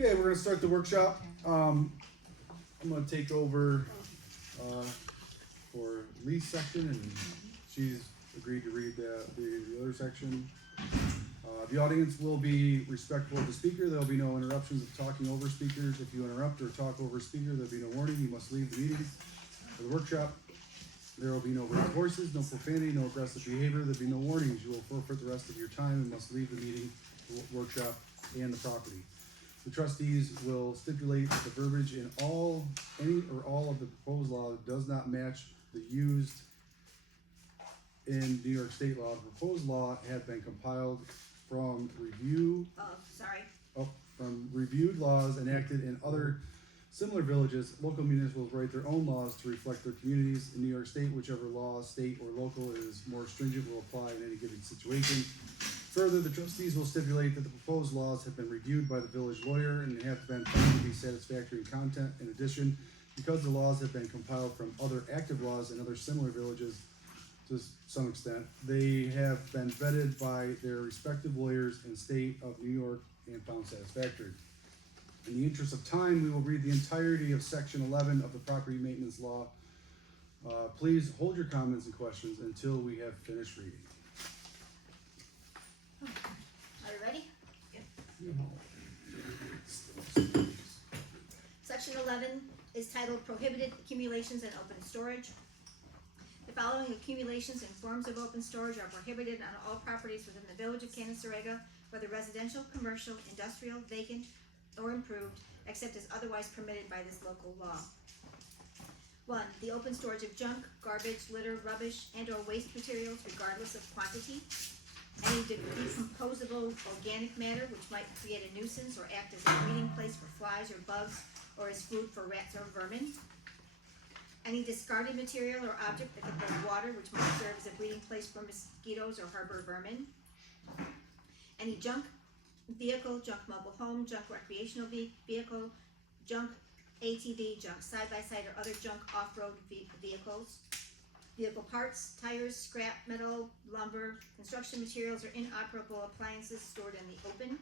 Okay, we're gonna start the workshop. I'm gonna take over for Lee's section, and she's agreed to read the other section. The audience will be respectful of the speaker. There will be no interruptions of talking over speakers. If you interrupt or talk over a speaker, there will be no warning. You must leave the meeting or the workshop. There will be no raised voices, no profanity, no aggressive behavior. There will be no warnings. You will forfeit the rest of your time and must leave the meeting, the workshop, and the property. The trustees will stipulate that the verbiage in any or all of the proposed law does not match the used in New York state law. The proposed law had been compiled from reviewed laws enacted in other similar villages. Local municipals write their own laws to reflect their communities. In New York state, whichever law, state or local, is more stringent will apply in any given situation. Further, the trustees will stipulate that the proposed laws have been reviewed by the village lawyer and have been found to be satisfactory in content. In addition, because the laws have been compiled from other active laws in other similar villages to some extent, they have been vetted by their respective lawyers in state of New York and found satisfactory. In the interest of time, we will read the entirety of section 11 of the property maintenance law. Please hold your comments and questions until we have finished reading. Are you ready? Yep. Section 11 is titled Prohibited Accumulations and Open Storage. The following accumulations and forms of open storage are prohibited on all properties within the village of Canasarega, whether residential, commercial, industrial, vacant, or improved, except as otherwise permitted by this local law. 1. The open storage of junk, garbage, litter, rubbish, and or waste materials regardless of quantity. Any decomposable organic matter which might create a nuisance or act as a breeding place for flies or bugs or as food for rats or vermin. Any discarded material or object that can hold water which might serve as a breeding place for mosquitoes or harbor vermin. Any junk vehicle, junk mobile home, junk recreational vehicle, junk ATV, junk side-by-side or other junk off-road vehicles. Vehicle parts, tires, scrap metal, lumber, construction materials, or inoperable appliances stored in the open.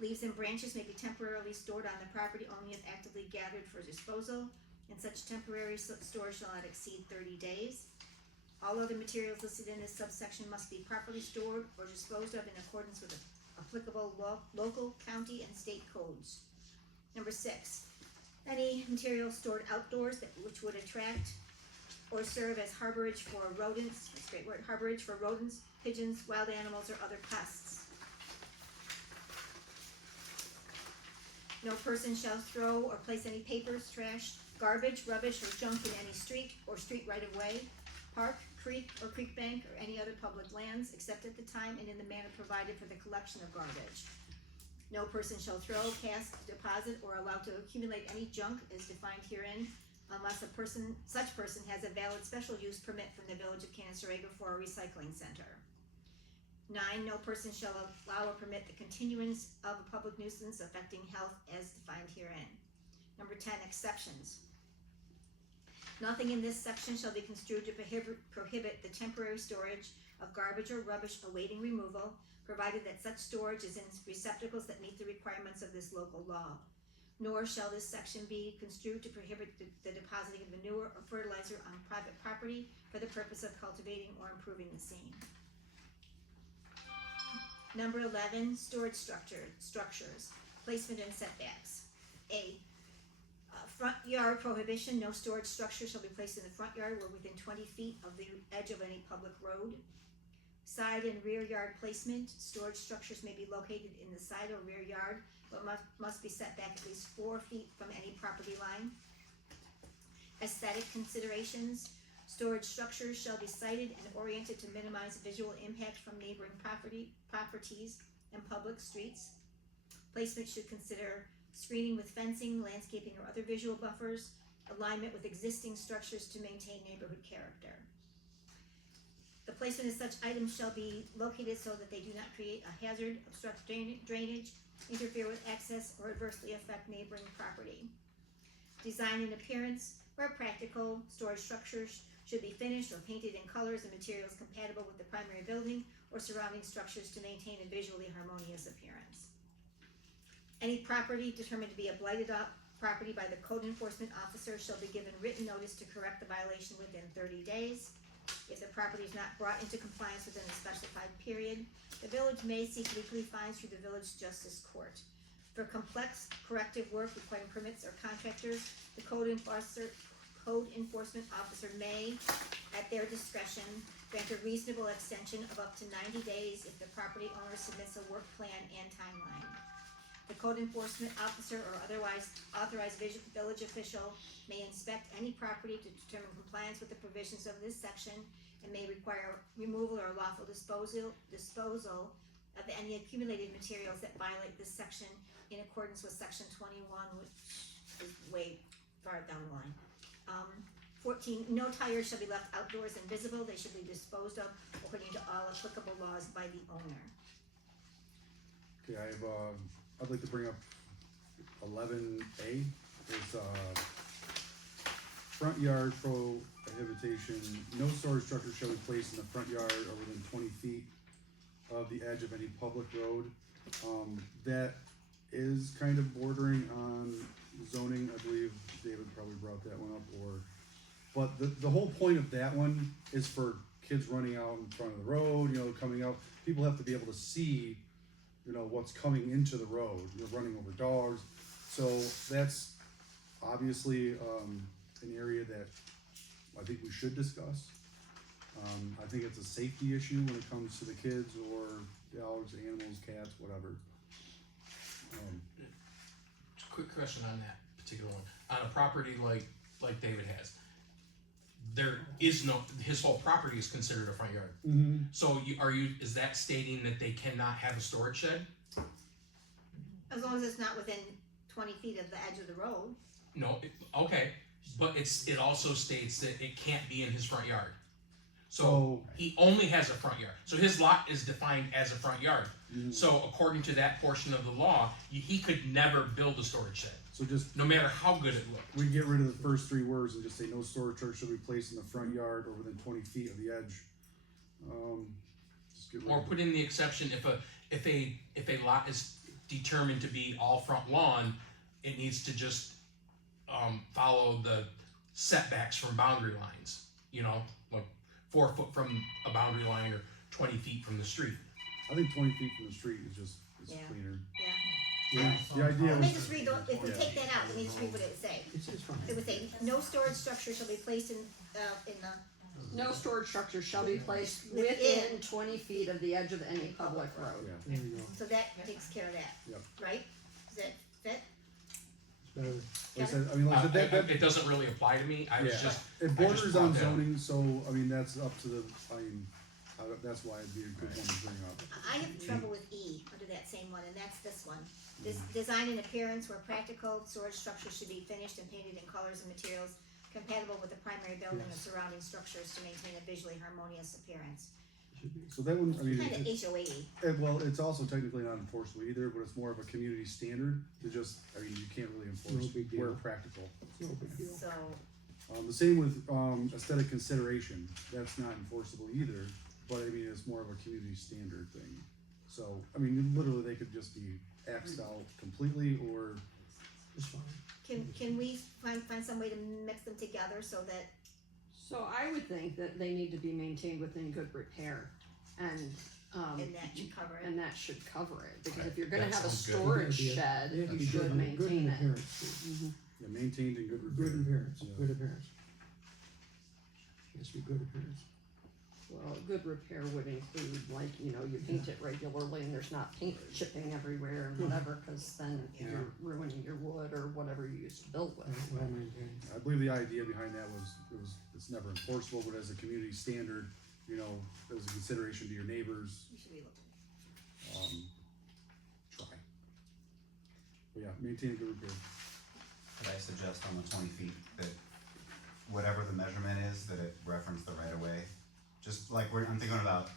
Leaves and branches may be temporarily stored on the property only if actively gathered for disposal, and such temporary storage shall not exceed 30 days. All other materials listed in this subsection must be properly stored or disposed of in accordance with applicable local, county, and state codes. Number 6. Any material stored outdoors which would attract or serve as harborage for rodents, that's a great word, harborage for rodents, pigeons, wild animals, or other pests. No person shall throw or place any papers, trash, garbage, rubbish, or junk in any street or street right-of-way, park, creek, or creek bank, or any other public lands, except at the time and in the manner provided for the collection of garbage. No person shall throw, cast, deposit, or allow to accumulate any junk as defined herein, unless such person has a valid special use permit from the village of Canasarega for a recycling center. 9. No person shall allow or permit the continuance of a public nuisance affecting health as defined herein. Number 10. Exceptions. Nothing in this section shall be construed to prohibit the temporary storage of garbage or rubbish awaiting removal, provided that such storage is in receptacles that meet the requirements of this local law. Nor shall this section be construed to prohibit the depositing of manure or fertilizer on private property for the purpose of cultivating or improving the same. Number 11, storage structures, placement and setbacks. A. Front yard prohibition. No storage structure shall be placed in the front yard or within 20 feet of the edge of any public road. Side and rear yard placement. Storage structures may be located in the side or rear yard, but must be set back at least 4 feet from any property line. Aesthetic considerations. Storage structures shall be sited and oriented to minimize visual impact from neighboring properties and public streets. Placement should consider screening with fencing, landscaping, or other visual buffers, alignment with existing structures to maintain neighborhood character. The placement of such items shall be located so that they do not create a hazard, obstruct drainage, interfere with access, or adversely affect neighboring property. Design and appearance. Where practical, storage structures should be finished or painted in colors and materials compatible with the primary building or surrounding structures to maintain a visually harmonious appearance. Any property determined to be a blighted property by the code enforcement officer shall be given written notice to correct the violation within 30 days. If the property is not brought into compliance within the specified period, the village may seek legally fines through the village justice court. For complex corrective work requiring permits or contractors, the code enforcement officer may, at their discretion, grant a reasonable extension of up to 90 days if the property owner submits a work plan and timeline. The code enforcement officer or otherwise authorized village official may inspect any property to determine compliance with the provisions of this section and may require removal or lawful disposal of any accumulated materials that violate this section in accordance with section 21, which is way far down the line. 14, no tires shall be left outdoors and visible. They should be disposed of according to all applicable laws by the owner. Okay, I'd like to bring up 11A. It's front yard prohibition. No storage structure shall be placed in the front yard or within 20 feet of the edge of any public road. That is kind of bordering on zoning. I believe David probably brought that one up, but the whole point of that one is for kids running out in front of the road, coming out. People have to be able to see, what's coming into the road, running over dogs. So that's obviously an area that I think we should discuss. I think it's a safety issue when it comes to the kids or dogs, animals, cats, whatever. Quick question on that particular one. On a property like David has, there is no, his whole property is considered a front yard. Mm-hmm. So is that stating that they cannot have a storage shed? As long as it's not within 20 feet of the edge of the road. No, okay, but it also states that it can't be in his front yard. So he only has a front yard. So his lot is defined as a front yard. Mm-hmm. So according to that portion of the law, he could never build a storage shed. So just, no matter how good it looked. we get rid of the first three words and just say no storage structure shall be placed in the front yard or within 20 feet of the edge. Just get rid Or of put in the exception if a lot is determined to be all front lawn, it needs to just follow the setbacks from boundary lines. Like 4 foot from a boundary line or 20 feet from the street. I think 20 feet from the street is Yeah. cleaner. Yeah. The idea Let me was, just read, if we take that out, let me just read what it would say. It would say, no storage structure shall be placed in the, No storage structure shall be placed within 20 feet of the edge of any public road. yeah. There you go. so that takes care of that. Yep. Right? Does that fit? It's better. Like I said, like I said, that It doesn't really apply to me. I was yeah. just It borders brought on that up. zoning, so that's up to that's why it'd be a good one to bring up. I have trouble with E under that same one, and that's this one. This design and appearance where practical, storage structures should be finished and painted in colors and materials compatible with the primary building and surrounding structures to maintain a visually harmonious appearance. So that one, I mean, Kind of HOA-y. well, it's also technically not enforceable either, but it's more of a community standard to just, you can't really enforce No big deal. where practical. It's no big deal. So, The same with aesthetic consideration. That's not enforceable either, but it's more of a community standard thing. So, literally, they could just be X'd out completely, or It's fine. can we find some way to mix them together so that, So I would think that they need to be maintained within good repair, and that should cover it? and that should cover it, because if you're gonna That have a sounds good. storage They have shed, to you be should good in maintain it. appearance, too. yeah, maintained in good repair. Good appearance, Yeah. good appearance. Has to be good appearance. Well, good repair would include, you paint it regularly and there's not paint chipping everywhere and whatever, cause then Yeah. you're ruining your wood or whatever you used to build with. Well maintained. I believe the idea behind that was it's never enforceable, but as a community standard, as a consideration to your neighbors, we should be looking. try. But yeah, maintain good repair. Could I suggest on the 20 feet that whatever the measurement is, that it reference the right of way? Just like I'm thinking about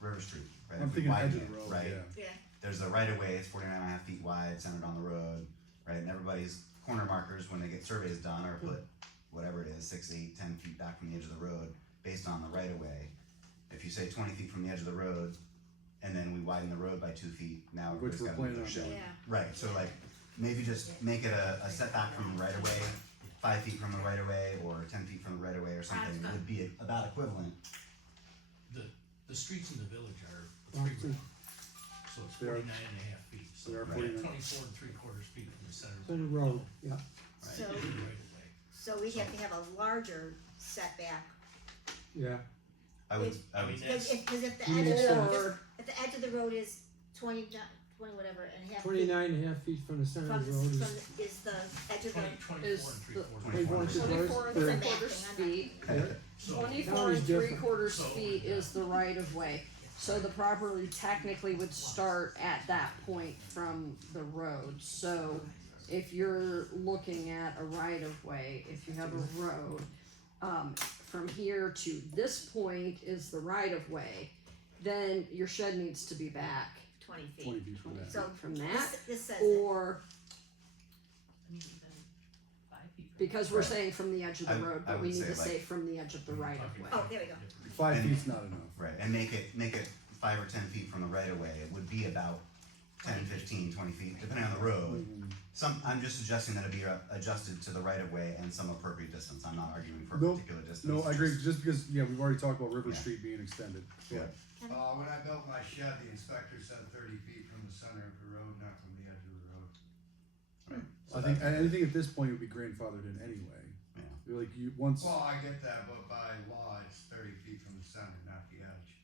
River Street, right? I'm If we thinking edge widen of the it, road, right? yeah. Yeah, There's a right of way, it's 49.5 feet wide, centered on the road, right? And everybody's corner markers when they get surveys done are put whatever it is, 6, 8, 10 feet back from the edge of the road based on the right of way. If you say 20 feet from the edge of the road, and then we widen the road by 2 feet, now Which everybody's we're gotta planning move on their doing. shed. Yeah. Right, so like, maybe just make it a setback from the right of way, 5 feet from the right of way, or 10 feet from the right of way or something, would be about equivalent. The streets in the village are Oh, three it's a- road, so it's They are- 49.5 feet, so they are we're 49. at 24 3/4 feet from the center. Center road, yeah. So, Right away. so we have to have a larger setback. Yeah, I would, If- I would, Because if the Hmm. edge of the, Or- if the edge of the road is 20 whatever and a half feet 29.5 feet from the center from, of the road is, is the edge of the, 24 Is and the- 3/4. 24 inches. 24 and Or- 3/4 feet. So, 24 County's and different. 3/4 So- feet is the right of way. So the property technically would start at that point from the road. So if you're looking at a right of way, if you have a road, from here to this point is the right of way, then your shed needs to be back 20 feet. 20 feet from that. So from that. this says it. Or, because we're saying from the edge of the I- road, I but we would need say, to like- say from the edge of the right of way. Oh, there we go. 5 And- feet's not enough. right, and make it 5 or 10 feet from the right of way, it would be about 10, 15, 20 feet, depending on the road. I'm just suggesting that it be adjusted to the right of way and some appropriate distance, I'm not arguing for a Nope. particular distance. No, I agree, just because, yeah, we've already talked about River Yeah. Street being extended. Yeah. When I built my shed, the inspector said 30 feet from the center of the road, not from the edge of the road. So I think that- anything at this point would be grandfathered in anyway. Yeah. Like you, once, Well, I get that, but by law, it's 30 feet from the center, not the edge.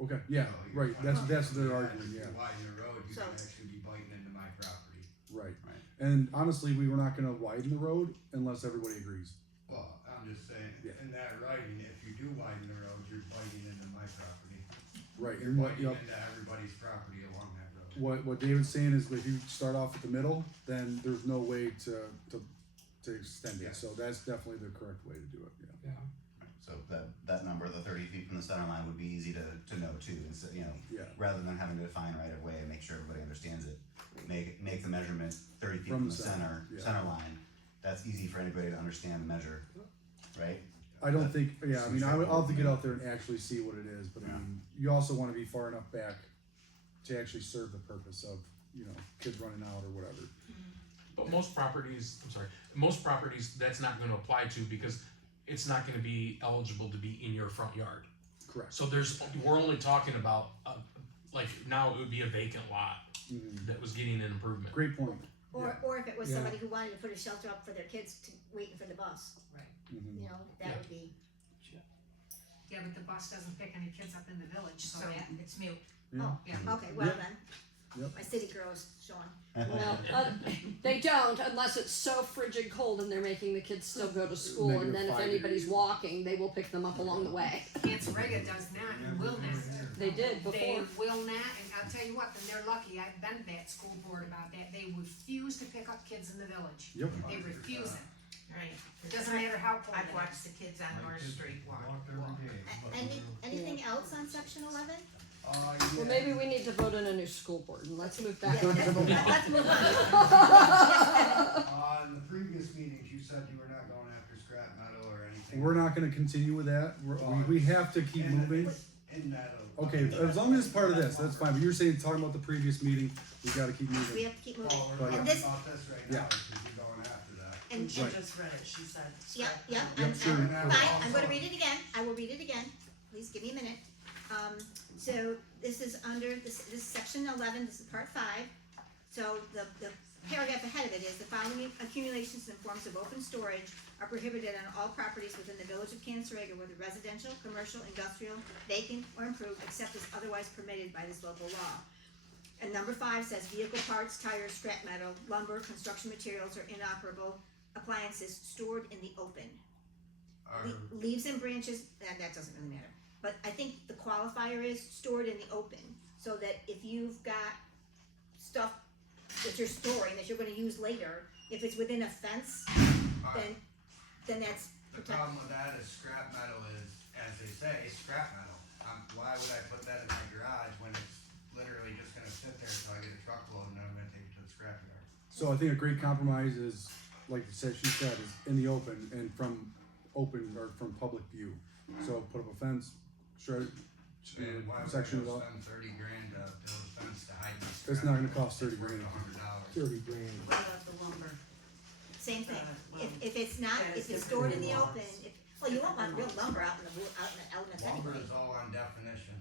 okay, yeah, So you're right, that's 20 their feet from the edge. argument, If yeah, you widen the road, you So- can actually be biting into my property. right. Right. And honestly, we were not gonna widen the road unless everybody agrees. Well, I'm just saying, Yeah. in that writing, if you do widen the road, you're biting into my property. Right, You're and what, biting yep, into everybody's property along that road. what David's saying is if you start off at the middle, then there's no way to extend it, Yes. so that's definitely the correct way to do it, yeah. yeah. So that number, the 30 feet from the center line would be easy to know too, instead, Yeah, rather than having to define right of way and make sure everybody understands it. Make the measurement 30 feet From from the the center, yeah. center line, that's easy for anybody to understand and measure, right? I don't think, yeah, I mean, I'll have to get out there and Yeah. actually see what it is, but I Yeah. mean, you also wanna be far enough back to actually serve the purpose of, kids running out or whatever. But most properties, that's not gonna apply to because it's not gonna be eligible to be in your front yard. Correct. So we're only talking about, like now it would be a vacant lot Mhm. that was getting an improvement. Great point. Or if it was Yeah. somebody who wanted to put a shelter up for their kids waiting for the bus, Mhm. that Yeah. would be, Yeah, but the bus doesn't pick any kids up in the village, so that, it's mute. Yeah. oh, Yeah. okay, well Yeah. then. Yep. My city girl is showing. Well, they don't unless it's so frigid cold and they're making the kids still go to school, and then if -5 anybody's degrees. walking, they will pick them up along the way. Cancerega does not and will not. They did They before. will not, and I'll tell you what, then they're lucky, I've been to that school board about that, they refuse to pick up kids in the village. Yep. They refuse it, Right. doesn't matter how cold I've it watched is. the kids on North Street walk. Anything else on section 11? Well, maybe we need to vote in a new school board, and let's move back. Yeah, let's move on. In the previous meetings, you said you were not going after scrap metal or anything. We're not gonna continue with that, we have to keep moving. In metal. Okay, as long as it's part of this, that's fine, but you're saying, talking about the previous meeting, we gotta keep We moving. have to keep moving. Well, we're But, talking this- about this right Yeah. now, because you're going after that. And, She Right. just read it, she said. yep, yep, Yep, I'm sure. And I fine, would I'm gonna also- read it again, I will read it again, please give me a minute. So this is under, this is section 11, this is part 5. So the paragraph ahead of it is, the following accumulations and forms of open storage are prohibited on all properties within the village of Cancerega, whether residential, commercial, industrial, vacant, or improved, except as otherwise permitted by this local law. And number 5 says vehicle parts, tires, scrap metal, lumber, construction materials, or inoperable appliances stored in the open. Leaves and branches, and that doesn't really matter. But I think the qualifier is stored in the open, so that if you've got stuff that you're storing that you're gonna use later, if it's within a fence, then that's The protected. problem with that is scrap metal is, as they say, scrap metal. Why would I put that in my garage when it's literally just gonna sit there until I get a truckload and then I'm gonna take it to the scrapyard? So I think a great compromise is, like she said, is in the open and from open or from public view. So put up a fence, And why would I section go it up. spend 30 grand to build a fence to hide my It's scrap not gonna metal? cost 30 It's worth grand. $100. 30 grand. What about the lumber? Same thing. Well, If it's not, yeah, if it's it's stored in the different open, laws. well, you won't want real lumber out in the elements Lumber anyway. is all on definition.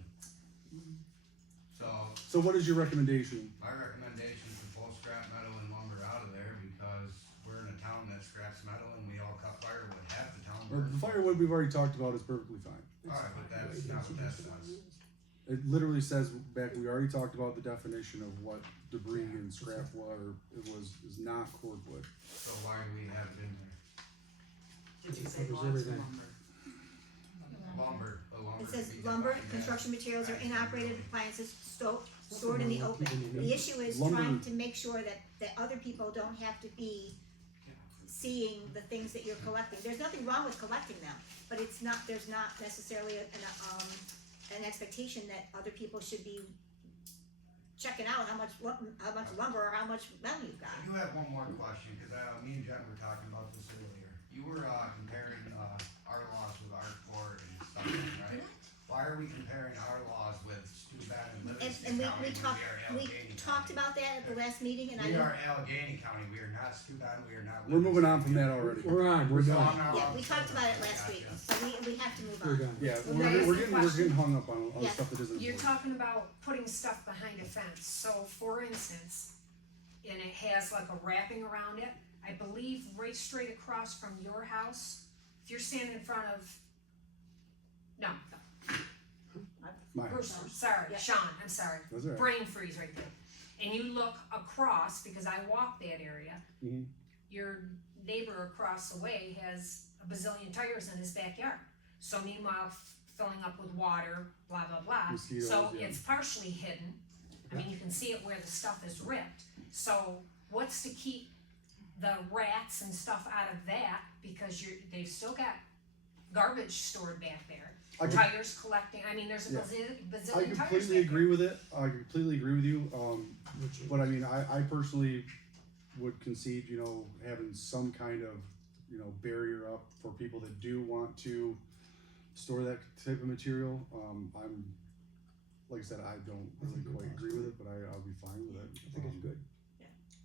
So, So what is your recommendation? my recommendation is to pull scrap metal and lumber out of there because we're in a town that scraps metal and we all cut firewood. Half the town Well, burns. the firewood we've already talked about is perfectly fine. Alright, but that's not what that says. It literally says back, we already talked about the definition of what debris and scrap water, is not cordwood. So why do we have it in there? Did you say Covers lots of everything. lumber? Lumber It should says be lumber, defined as construction materials or actually inoperative appliances stored in the open. The issue is Lumber- trying to make sure that other people don't have to be seeing the things that you're collecting. There's nothing wrong with collecting them, but it's not, there's not necessarily an expectation that other people should be checking out how much lumber or how much metal you've got. I do have one more question, cause me and Jen were talking about this earlier. You were, comparing, our laws with our court and stuff, right? Why are we comparing our laws with Steuben and Livingston And County when we are we Allegheny talked County? about that at the last meeting, and I We didn't. are Allegheny County, we are not Steuben, we are not. We're moving on Livingston. from that already. We're on, we're So done. I'm not Yeah, allowed we to talked say about it that. last week, Gotcha. so we have to move We're on. done. Yeah, Well, we're that is getting, the we're getting question. hung up on Yeah. stuff that isn't You're important. talking about putting stuff behind a fence, so for instance, and it has like a wrapping around it, I believe right straight across from your house, if you're standing in front of, no, My Bruce, house. sorry, Yeah. Sean, I'm sorry, That's all right. brain freeze right there. And you look across, because I walk that area, Mhm. your neighbor across the way has a bazillion tires in his backyard. So meanwhile, filling up with water, blah, blah, blah. Mosquitoes, So yeah. it's partially hidden. I mean, you can see it where the stuff is ripped. So what's to keep the rats and stuff out of that? Because they've still got garbage stored back there. I can- Tires collecting, I mean, there's a Yeah. bazillion tires I back completely there. agree with it, I completely agree with you, but I mean, I personally would concede, having some kind of, barrier up for people that do want to store that type of material. Like I said, I don't really quite agree with it, but I'll be fine with it. I think it's good.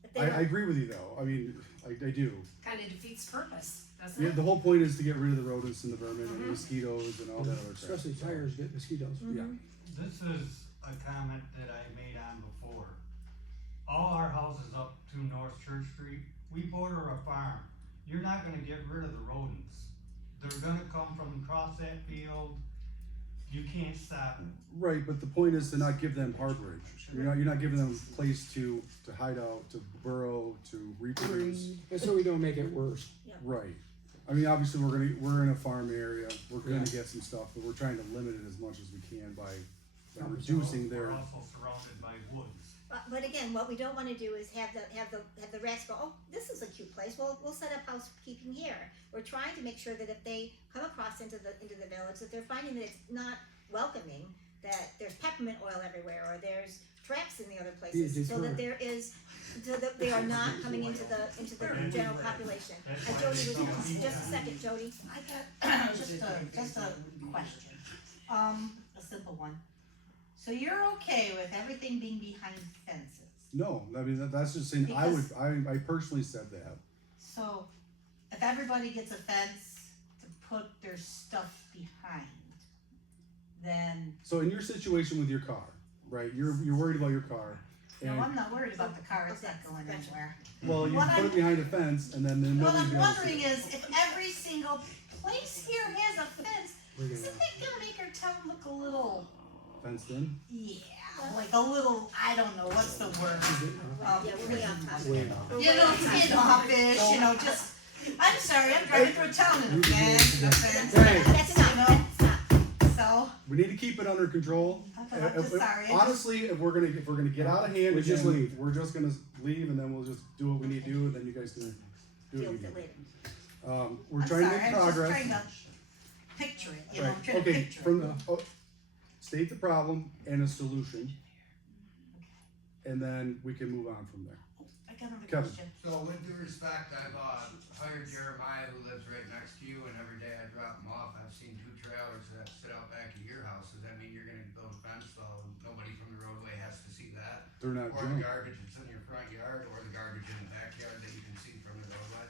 If they I don't- agree with you though, I mean, I do. Kinda defeats purpose, doesn't Yeah, it? the whole point is to get rid of the rodents and the vermin and the mosquitoes and all that other crap. Especially tires get mosquitoes. Yeah. This is a comment that I made on before. All our houses up to North Church Street, we border a farm. You're not gonna get rid of the rodents. They're gonna come from across that field. You can't stop it. Right, but the point is to not give them harborage. You're not giving them a place to hide out, to burrow, to reproduce. And so we don't make it worse. Right. I mean, obviously, we're in a farm area. We're gonna Yeah. get some stuff, but we're trying to limit it as much as we can by Farm reducing We're their. also surrounded by woods. But again, what we don't wanna do is have the rats go, oh, this is a cute place, we'll set up housekeeping here. We're trying to make sure that if they come across into the village, that they're finding that it's not welcoming, that there's peppermint oil everywhere, or there's traps in the other places, so that they are not coming into the general population. Jody, just a second, Jody. I got just a question, a simple one. So you're okay with everything being behind fences? No, I mean, that's just saying, I personally said that. So if everybody gets a fence to put their stuff behind, then, So in your situation with your car, right, you're worried about your car. no, And, I'm not worried about the car, it's Okay, not going gotcha. anywhere. well, you What put it I'm- behind a fence and then What nobody I'm else. wondering is, if every single place here has a fence, We're gonna, isn't that gonna make our town look a little, Fenced in? yeah, like a little, I don't know, what's the word? Yeah, we're way off topic. way off. Standoffish, just, I'm sorry, I'm driving through a town and a fence, a fence, Right. That's enough, that's enough. so, We need to keep it under control. I'm just sorry, Honestly, if we're gonna get out of hand, We just again, leave. We're just gonna leave and then we'll just do what we need to do and then you guys can do Deal what with you it do. later. We're I'm trying sorry, to make I'm just progress. trying to picture it, you know, I'm Right, trying to okay, picture it. from the, state the problem and a solution. And then we can move on from there. another Kevin. question. So with due respect, I've, hired Jeremiah who lives right next to you, and every day I drop him off, I've seen 2 trailers that sit out back of your house. Does that mean you're gonna build a fence so nobody from the roadway has to see that? They're not Or the junk. garbage that's in your front yard, or the garbage in the backyard that you can see from the roadway?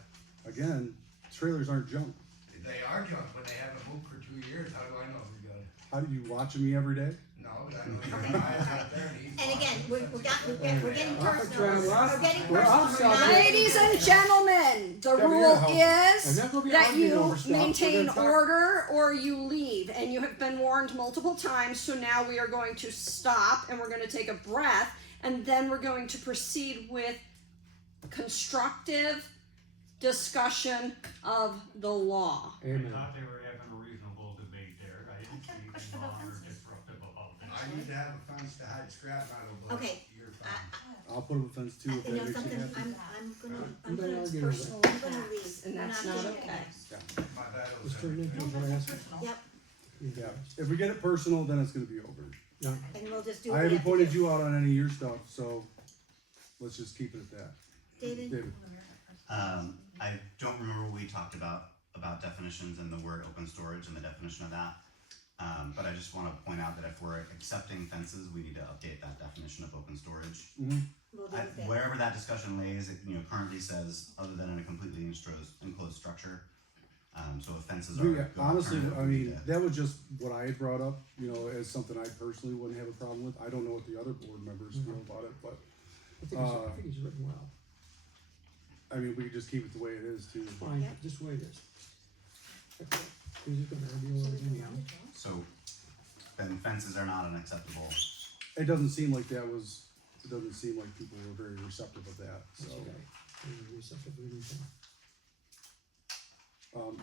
Again, trailers aren't junk. They are junk, when they haven't moved for 2 years, how do I know they're good? How do you watching me every day? No, but I know Jeremiah's out there and he's. And again, we're getting Trevor, personal, what? we're getting We're personal. outside. We're not- Ladies and gentlemen, the Kevin, rule you're helping. I'm is not gonna be that arguing you over stuff. We're maintain gonna talk- order or you leave, and you have been warned multiple times, so now we are going to stop and we're going to take a breath, and then we're going to proceed with constructive discussion of the law. I Amen. thought they were having a reasonable debate there, I didn't got a see question anything about wrong or fences. disruptive about that. I need to have a fence to hide scrap metal, but Okay. you're fine. I'll put up a fence too if You that know makes you something, happy. I'm Nobody gonna, arguing with personal I'm gonna attacks, leave. and We're that's not not doing okay. that. My bad, it was Let's turn it into everything. a harassment. Personal. Yep, Yeah, if we get it personal, then it's gonna be over. and we'll just do I what we haven't have to pointed do. you out on any of your stuff, so let's just keep it at that. David, David, I don't remember what we talked about definitions and the word open storage and the definition of that. But I just wanna point out that if we're accepting fences, we need to update that definition of open storage. we'll deal with that. Wherever that discussion lays, it, currently says, other than in a completely enclosed structure. So if fences are. yeah, good honestly, alternative, I we need mean, to- that was just what I had brought up, as something I personally wouldn't have a problem with. I don't know what the other board members feel about it, but, I think it's written well. I mean, we could just keep it the way it is too. Fine, Yeah. just the way it is. Okay. We're just gonna argue over it anyhow. So then fences are not unacceptable. It doesn't seem like people were very receptive of that, so. That's okay. We're receptive to anything.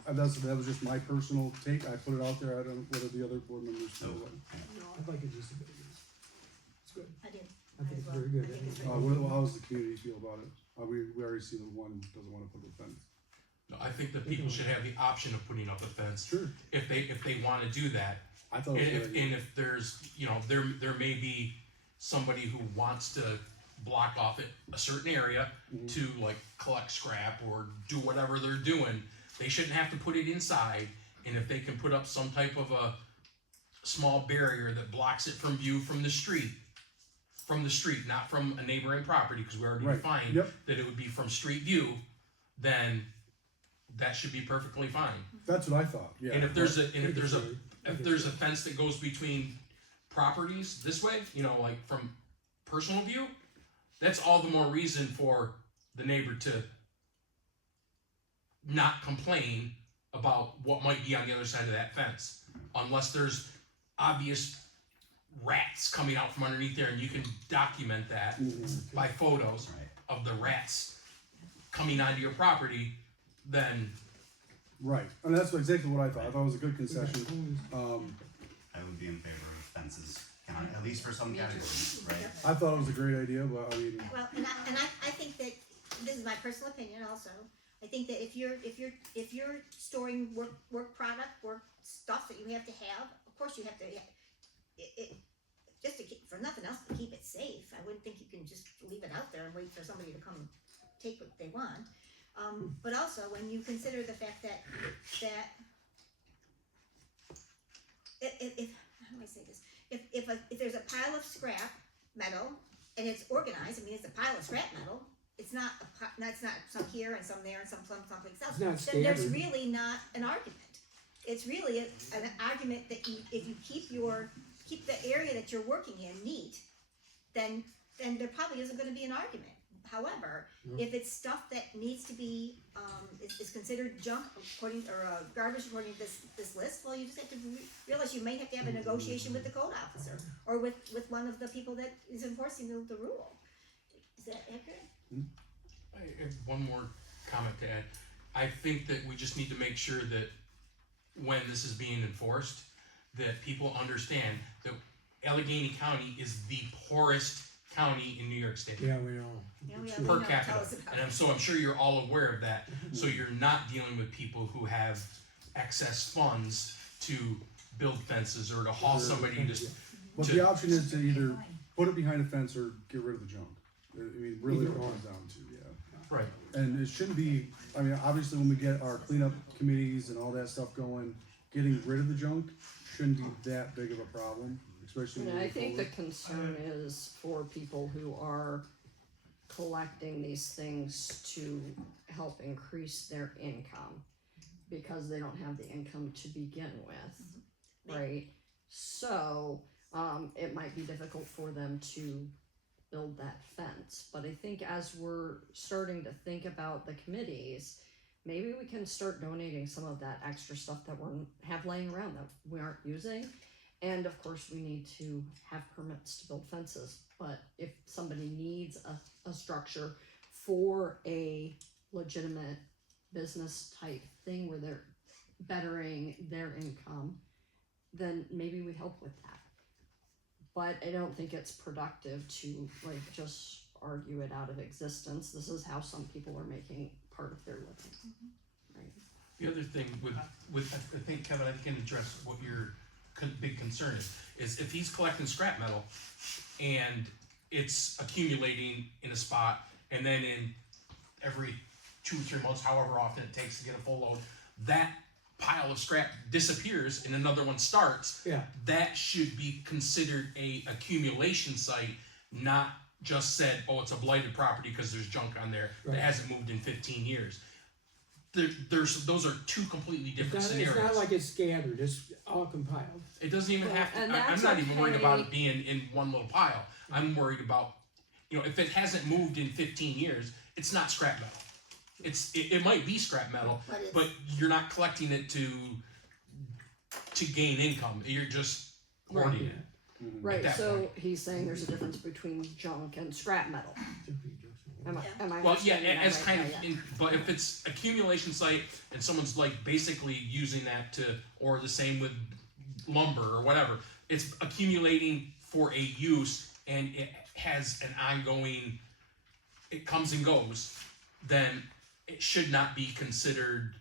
And that was just my personal take. I put it out there. I don't know whether the other board members feel So, that. I'd like it just a bit. It's good. I did. I think it's very good. I think it's How does the community feel about it? We already see the one doesn't wanna put the fence. No, I think that people should have the option of putting up a fence Sure. if they wanna do that. I thought it was a good idea. And if there's, there may be somebody who wants to block off it a certain area Mhm. to like collect scrap or do whatever they're doing, they shouldn't have to put it inside. And if they can put up some type of a small barrier that blocks it from view from the street, not from a neighboring property, because we already Right. defined Yep. that it would be from street view, then that should be perfectly fine. That's what I thought, yeah. And if there's a fence that goes between properties this way, like from personal view, that's all the more reason for the neighbor to not complain about what might be on the other side of that fence. Unless there's obvious rats coming out from underneath there and you can document that Mhm. by photos Right. of the rats coming onto your property, then Right, and that's exactly what I thought. I thought it was a good concession. I would be in favor of fences, at least for some categories, right? I thought it was a great idea, but I mean, Well, and I think that, this is my personal opinion also, I think that if you're storing work product, work stuff that you have to have, of course you have to, just to keep, for nothing else, to keep it safe, I wouldn't think you can just leave it out there and wait for somebody to come take what they want. But also, when you consider the fact that if how do I say this? If there's a pile of scrap metal and it's organized, I mean, it's a pile of scrap metal. It's not some here and some there and some someplace else. It's not Then there's scattered. really not an argument. It's really an argument that if you keep the area that you're working in neat, then there probably isn't going to be an argument. However, if it's stuff that needs to be is considered junk garbage according to this list, well, you just have to realize you may have to have a negotiation with the code officer or with one of the people that is enforcing the rule. Is that accurate? I have one more comment to add. I think that we just need to make sure that when this is being enforced, that people understand that Allegheny County is the poorest county in New York State. Yeah, we know. Yeah, we It's have- true. Per know, capita, tell us about and I'm sure you're all aware of that. So you're not dealing with people who have excess funds to build fences or to haul somebody to. but To- the option is to either put it behind a fence or get rid of the junk. I mean, really what it comes down to, yeah. Right. And it shouldn't be, I mean, obviously when we get our cleanup committees and all that stuff going, getting rid of the junk shouldn't be that big of a problem, especially And moving I think the forward. concern is for people who are collecting these things to help increase their income because they don't have the income to begin with, right? So, it might be difficult for them to build that fence, but I think as we're starting to think about the committees, maybe we can start donating some of that extra stuff that we have laying around that we aren't using. And of course, we need to have permits to build fences, but if somebody needs a structure for a legitimate business type thing where they're bettering their income, then maybe we help with that. But I don't think it's productive to like just argue it out of existence. This is how some people are making part of their living, right? The other thing with I think Kevin, I can address what your big concern is if he's collecting scrap metal and it's accumulating in a spot, and then in every 2 or 3 months, however often it takes to get a full load, that pile of scrap disappears and another one starts. Yeah. That should be considered a accumulation site, not just said, oh, it's a blighted property because there's junk on there Right. that hasn't moved in 15 years. Those are two completely different It's scenarios. not like it's scattered, it's all compiled. It doesn't even Well, have to. and I'm that's not even worried about okay. it being in one little pile. I'm worried about, if it hasn't moved in 15 years, it's not scrap metal. It might be scrap metal, but you're not collecting it to gain income. You're just hoarding it. Right, that so point. he's saying there's a difference between junk and scrap metal. Am I Well, yeah, understanding that as right? kind Yeah, of, yeah. but if it's accumulation site and someone's like basically using that or the same with lumber or whatever, it's accumulating for a use and it has an ongoing, it comes and goes, then it should not be considered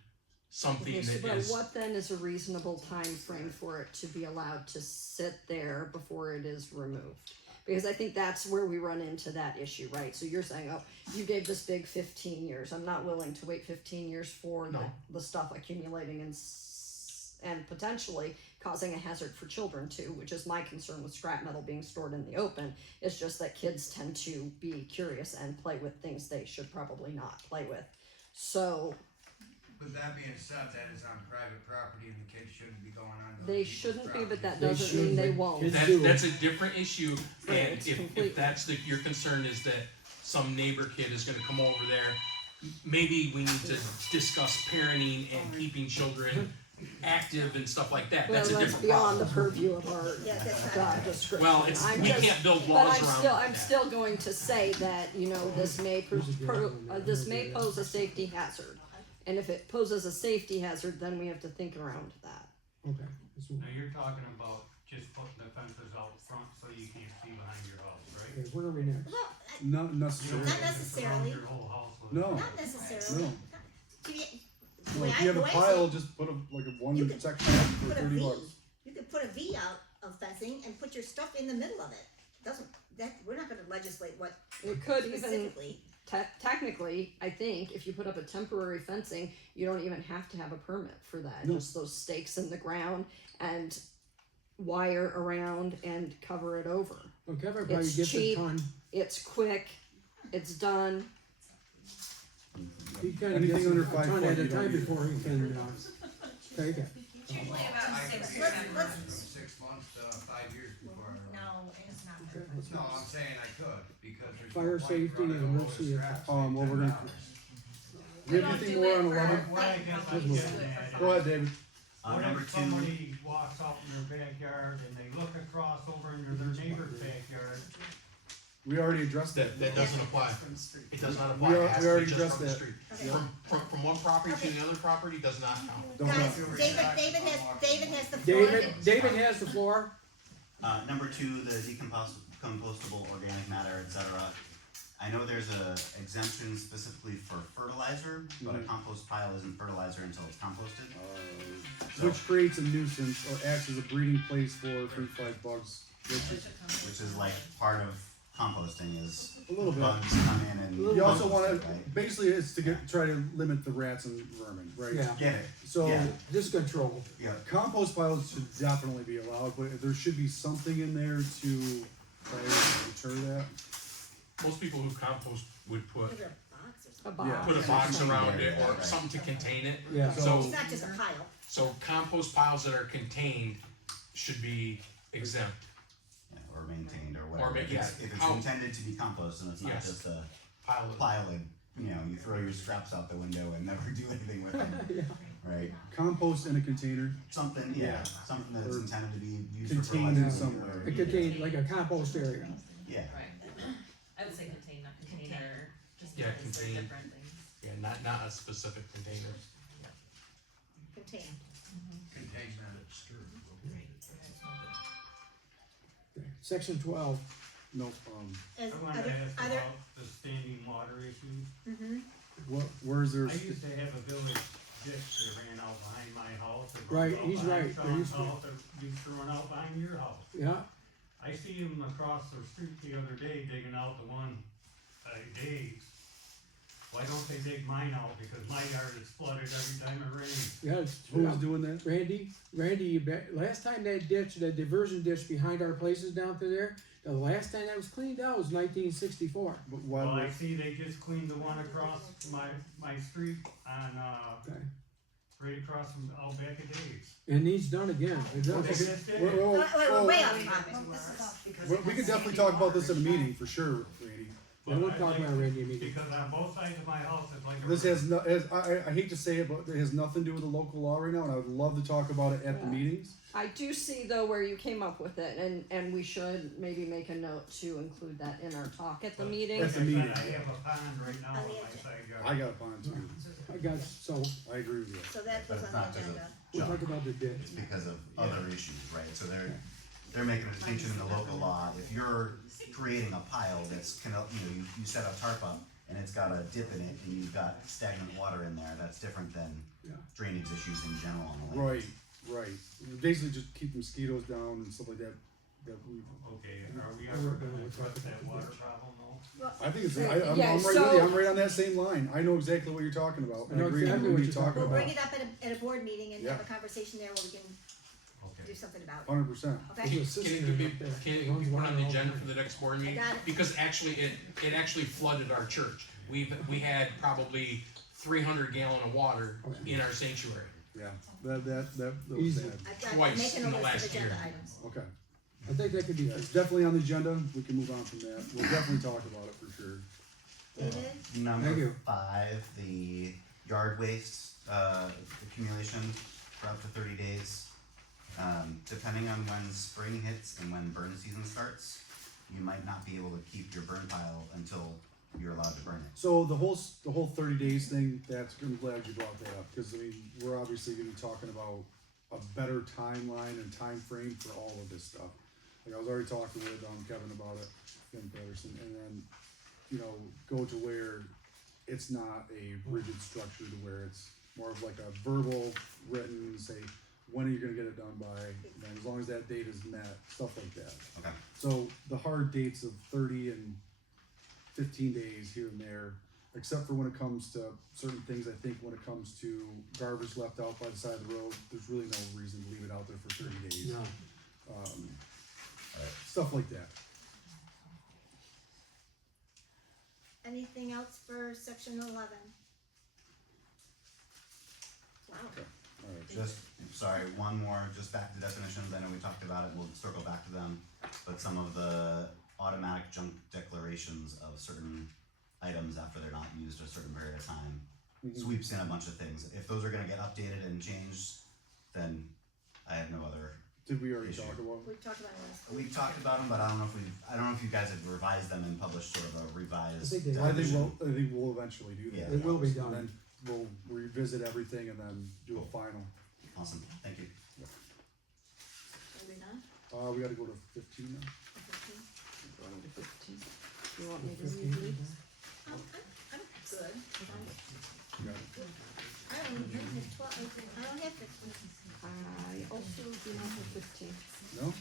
something Okay, so that but is. what then is a reasonable time frame for it to be allowed to sit there before it is removed? Because I think that's where we run into that issue, right? So you're saying, oh, you gave this big 15 years. I'm not willing to wait 15 years for No. the stuff accumulating and potentially causing a hazard for children too, which is my concern with scrap metal being stored in the open. It's just that kids tend to be curious and play with things they should probably not play with. So With that being said, that is on private property and the kids shouldn't be going on. they shouldn't be, but that They doesn't mean should, they but won't. kids- That's a different issue, Right, and it's if completely- that's your concern is that some neighbor kid is gonna come over there, maybe we need to discuss parenting and keeping children active and stuff like that, Well, that's a that's different beyond the problem. purview of our Yeah, that's not- job description. Well, I'm we just- can't build But laws I'm around still, that. I'm still going to say that, this may, this may pose a safety hazard. And if it poses a safety hazard, then we have to think around that. Okay. Let's move Now, you're talking about just putting the fences out front so you can't see behind your house, right? on. Okay, where are we next? Well, Not You don't necessarily. Not have to necessarily. surround your whole house with No. it. not necessarily. No. To be- the Well, way if I- you have the a way I pile, see it, just put like a You one could section for put a $30. V. You could put a V out of fencing and put your stuff in the middle of it. We're not gonna legislate what It could even, specifically. technically, I think, if you put up a temporary fencing, you don't even have to have a permit for that. No. Just those stakes in the ground and wire around and cover it over. Well, Kevin probably It's gets a cheap. ton, It's quick, it's done. he kinda Anything gets under a 5 ton foot, at a you don't time need it. before he can, take it. I can see Let's- that let's- from 6 months to 5 years before. No, it's not. Okay, let's No, move. I'm saying I could, because there's. Fire no point safety running and a load of emergency scrap attacks. saying Well, we're gonna- $10. Do you have anything more on 11? What I guess I'm Let's move. getting at Go is, ahead, David. what Number if two, somebody walks out in their backyard and they look across over into their neighbor's backyard? We already addressed that. That doesn't apply. It does not We apply, are- it has we to be already just addressed from the that. street. Okay. From one property to the other property does not count. Don't Guys, know. David has the floor. David has the floor. number two, the compostable organic matter, etc. I know there's a exemption specifically for fertilizer, but a compost pile isn't fertilizer until it's composted. So, Which creates a nuisance or acts as a breeding place for fruit fly bugs, which is which is like part of composting is A little bit. bugs come in and. You also compost wanna, it, right? basically it's to try to limit the rats and vermin, right? Yeah. Get it, So Yeah. Just control. yeah, compost piles should definitely be allowed, but there should be something in there to try to deter that. Most people who compost would put Maybe a box or A something. Yeah. box. put a box around it or Right. something to contain it. Yeah. So It's not just a pile. so compost piles that are contained should be exempt. yeah, or maintained or whatever. ma- If yeah. it's How- intended to be compost and it's not Yes. just a Pile of pile of, you throw your scraps out the window and never do anything with them, Yeah. right? Compost in a container, Something, Yeah. something that's Or intended to be used for contained fertilizer. somewhere. It contains like a compost area. Yeah, Right. I would say contain, not container, just Yeah, because they're contain. different things. yeah, not a specific container. Contain. Containment. Section 12. no, As, I wanted to ask other, about the standing water issue. mm-hmm, where is there? I used to have a village ditch that ran out behind my house. It Right, runs out he's behind right. There Sean's used to be. house, it used to run out behind your house. Yeah. I see him across the street the other day digging out the one Dave's. Why don't they dig mine out? Because my yard is flooded every time it rains. Yeah. It's, Who was doing that? Randy, you bet. Last time that ditch, that diversion ditch behind our places down through there, the last time that was cleaned out was 1964. But why Well, I was, see they just cleaned the one across my street on, Okay. right across from out back of Dave's. It needs done again. It Well, does. they just did Whoa, it. whoa, we're whoa. way off topic. We could definitely talk about this in a meeting, for sure, Randy. And we'll But I'd talk like about to- Randy immediately. Because on both sides of my house, it's like a. This has no, I hate to say it, but it has nothing to do with the local law right now, and I would love to talk about it at the Yeah. meetings. I do see though where you came up with it, and we should maybe make a note to include that in our talk at the meeting. That's Like the I said, meeting, I yeah. have a pond right now On on the my edge. side yard. I got a pond too, I got, so I agree with you. So that but was it's on not the because agenda. of we'll junk, talk about the ditch. it's because of other issues, right? So they're making a distinction in the local law. If you're creating a pile that's you set a tarp up and it's got a dip in it and you've got stagnant water in there, that's different than Yeah. drainage issues in general on the lake. Right. Basically just keep mosquitoes down and stuff like that, Okay, are we ever gonna address that water problem though? I think it's, Yeah, I'm right with so- you, I'm right on that same line, I know exactly what you're talking about, I I know agree with exactly what what you're you're talking We'll about, bring it up at a board meeting and have Yeah. a conversation there where we can do Okay. something about it, 100%. There's okay? a Can cistern it be, up there. can it Runs be put water on the all agenda over. for the next board meeting? got it. Because actually, it actually flooded our church. We had probably 300 gallon of water in our sanctuary. Yeah, that was Easy. bad, I've got, Twice making in a the list last of agenda year. items. okay. I think that could be Yeah, it's definitely on the agenda, we can move on from that, we'll definitely talk about it for sure. David? Thank Number you. 5, the yard waste accumulation for up to 30 days. Depending on when spring hits and when burn season starts, you might not be able to keep your burn pile until you're allowed to burn it. So the whole 30 days thing, I'm glad you brought that up, cause I mean, we're obviously gonna be talking about a better timeline and time frame for all of this stuff. Like I was already talking with, Kevin about it, Kevin Patterson, and then, go to where it's not a rigid structure to where it's more of like a verbal, written, say, when are you gonna get it done by, and as long as that date is met, stuff like that. Okay. So the hard dates of 30 and 15 days here and there, except for when it comes to certain things, I think when it comes to garbage left out by the side of the road, there's really no reason to leave it out there for 30 days. No. Stuff like that. Anything else for section 11? Wow. Alright. Sorry, one more, just back to definitions, I know we talked about it, we'll circle back to them, but some of the automatic junk declarations of certain items after they're not used a certain period of time sweeps in a bunch of things. If those are gonna get updated and changed, then I have no other. Did we already Issue. talk about it? We've talked about it last We've talked about them, but I don't know if you guys have revised them and published sort of a revised. I think they- I think definition. we'll eventually do that. Yeah. It will be And done. then we'll revisit everything and then do a final. Awesome, thank you. Are we done? We gotta go to 15 now. 15? Going to 15. You want me to read these? I'm good. You got it. I don't have 12, I don't have 15. I also do not have 15. No?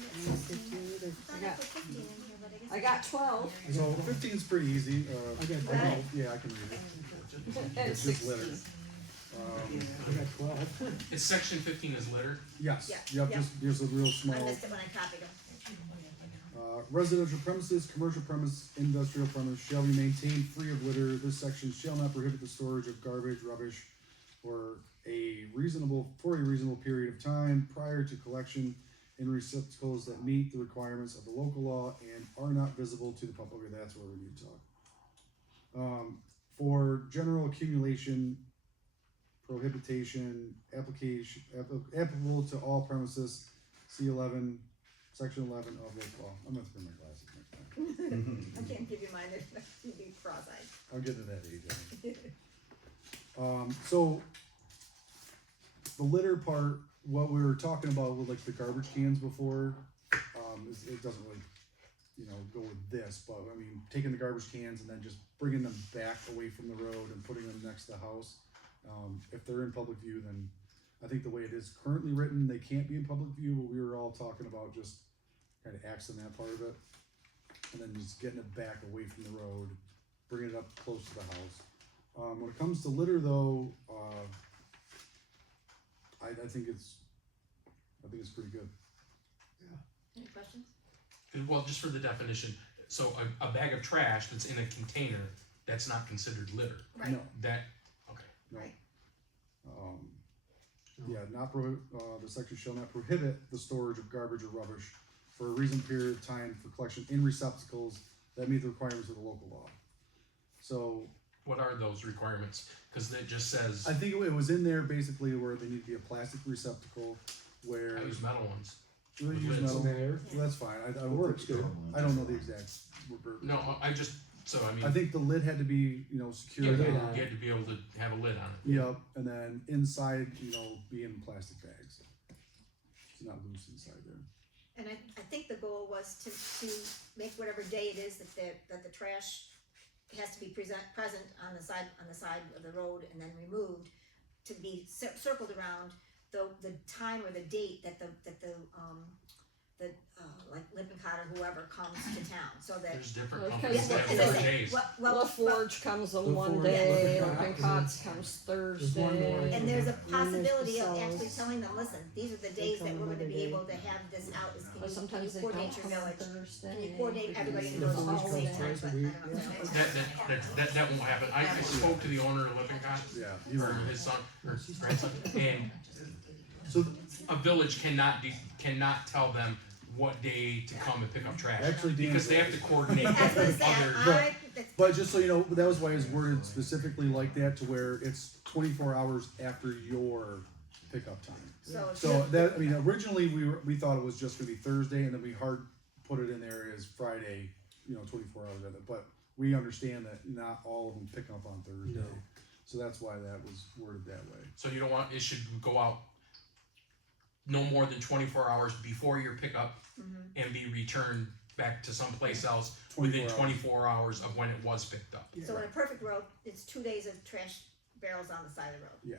thought I put 15 in here, but I guess. I got 12 So 15's pretty easy, I got Right. 12. yeah, I can read it. and It's just litter. 16. I got 12. It's section 15 is litter. Yes, Yeah, yep, yeah. just, there's a real small, I missed it when I copied them. residential premises, commercial premise, industrial premise shall be maintained free of litter. This section shall not prohibit the storage of garbage, rubbish, for a reasonable period of time prior to collection in receptacles that meet the requirements of the local law and are not visible to the public. Okay, that's where we need to talk. For general accumulation, prohibition, applicable to all premises, C 11, section 11 of local law. I'm gonna throw my glasses next time. I can't give you mine, you'd be cross-eyed. I'm getting to that age. I think. So the litter part, what we were talking about with like the garbage cans before, it doesn't really, go with this, but I mean, taking the garbage cans and then just bringing them back away from the road and putting them next to the house. If they're in public view, then I think the way it is currently written, they can't be in public view, but we were all talking about just kind of axing that part of it. And then just getting it back away from the road, bringing it up close to the house. When it comes to litter though, I think it's pretty good. Any questions? Well, just for the definition, so a bag of trash that's in a container, that's not considered litter. Right. No, That, okay. no. Right. The section shall not prohibit the storage of garbage or rubbish for a reasonable period of time for collection in receptacles that meet the requirements of the local law. So, What are those requirements? Cause it just says, I think it was in there basically where they need to be a plastic receptacle where. I use metal ones. Do they with use lids. metal? Matter. Well, that's fine, I don't. Works think- good. I don't know the exact. word. No, I just, so I mean, I think the lid had to be, you secured. lid on. on it. had to be able to have a lid on it. Yep, and then inside, be in plastic bags. It's not loose inside there. And I think the goal was to make whatever day it is that the trash has to be present on the side of the road and then removed, to be circled around the time or the date that the like Lippincott or whoever comes to town, so that. There's different Okay. companies that As have I different say, days. La Forge comes on La one Forge, day, Lippincott, Lippincott's comes There's one more, I Thursday. And there's a think. possibility of Cells. actually telling them, listen, these are the days that we're gonna be able to have this out, is can But you sometimes they coordinate don't your come on village? Thursday. Can you coordinate everybody to The go to Forge all the same comes time, twice a but I week. don't know. That won't happen. I spoke to the owner of Lippincott, Yeah, or his son, or grandson, and So a village cannot tell them what day to come and pick up trash. Actually, Dan, Because they have to coordinate I was gonna with say, other. but just so you know, that was why it's worded specifically like that, to where it's 24 hours after your pickup time. So that, I mean, originally we thought it was just gonna be Thursday, and then we hard put it in there as Friday, 24 hours of it, but we understand that not all of them pick up on Thursday. No. So that's why that was worded that way. So you don't want, it should go out no more than 24 hours before your pickup and be returned back to someplace else within 24 hours. 24 hours of when it was picked up. So in a perfect road, it's 2 days of trash barrels on the side of the road. Yeah.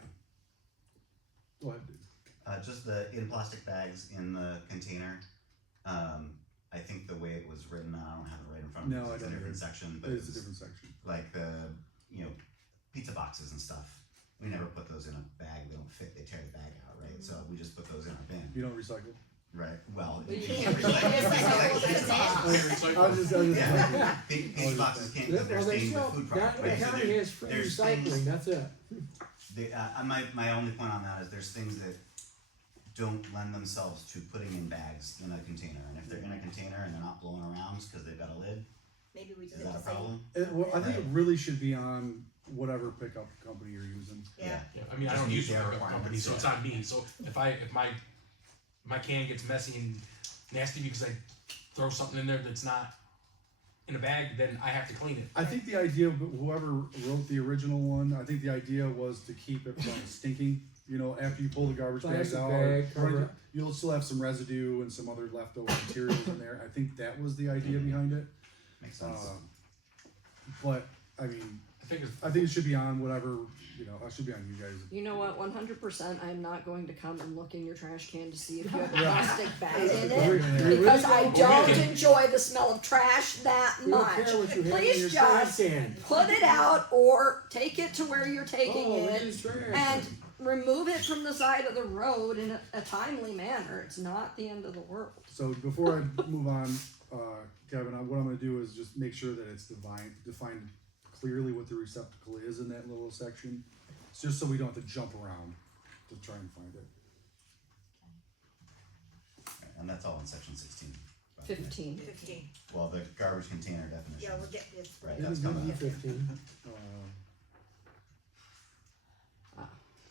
Go ahead, dude. Just the in plastic bags in the container. I think the way it was written, I don't have it right in front of me. No, 'cause I it's a don't different either. section, but It it's is a different section. like the pizza boxes and stuff. We never put those in a bag. They don't fit. They tear the bag out, right? So we just put those in our bin, You don't recycle? right? Well, You you can't can't recycle recycle pizza boxes. I was just Yeah, pizza boxes can't because they're Well, they stained with still, food not, product, the right? So county there- has free there's recycling, things- that's it. my only point on that is there's things that don't lend themselves to putting in bags in a container, and if they're in a container and they're not blowing around because they've got a lid, Maybe we just is have that a to say, problem? I think it really should be on whatever pickup company you're using. yeah. Yeah, I mean, I Just don't meet use a their pickup company, so it's on me. So if my can gets messy and nasty because I throw something in there that's not in a bag, then I have to clean it. I think the idea of whoever wrote the original one, I think the idea was to keep it from stinking. After you pull the garbage bags Plastic out, bag, cover it. you'll still have some residue and some other leftover materials in there. I think that was the idea behind it. Makes sense. But I mean, I think it should be on whatever, you know, it should be on you guys. You know what, 100%, I'm not going to come and look in your trash can to see if you have a Yeah. plastic bag in We're- it, because I we're- don't Okay. enjoy the smell of trash that We don't much. care what you have in your Please trash just can. put it out or take it to where you're taking Oh, it it's trash. and remove it from the side of the road in a timely manner. It's not the end of the world. So before I move on, Kevin, what I'm gonna do is just make sure that it's defined clearly what the receptacle is in that little section. It's just so we don't have to jump around to try and find it. And that's all in section 16. 15. 15. Well, the garbage container definition. Yeah, we'll get this. Right, This that's is coming up. E15.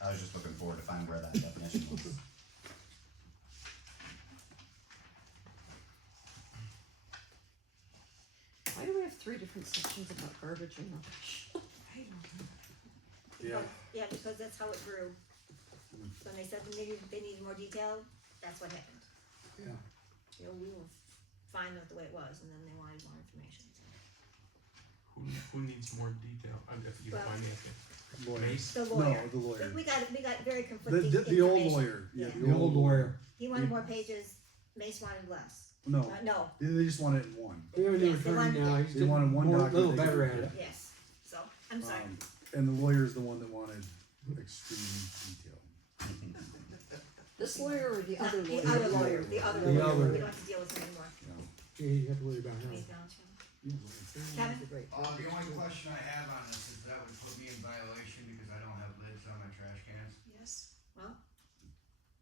I was just looking forward to find where that definition was. Why do we have 3 different sections about garbage and rubbish? Yeah. Yeah, because that's how it grew. When they said they needed more detail, that's what happened. Yeah. You know, we were fine with the way it was, and then they wanted more information. Who needs more detail? If you don't Well- mind me asking. Lawyer. Mace? The lawyer. No, the lawyer. We got very conflicting The old information. lawyer. Yeah, Yeah. The old lawyer. He wanted more pages, Mace wanted less. No, No, they just want it in one. We have a new Yes, they attorney want- now, he's They getting wanted one more, document. little they better could- at it. yes, so, I'm sorry. And the lawyer's the one that wanted extreme detail. This lawyer or the Not other the lawyer? other lawyer, the other The lawyer, other. we don't have to deal with him anymore. Yeah, you have to worry about him. He's gone, so. Kevin? The only question I have on this is that would put me in violation because I don't have lids on my trash cans. Yes, well,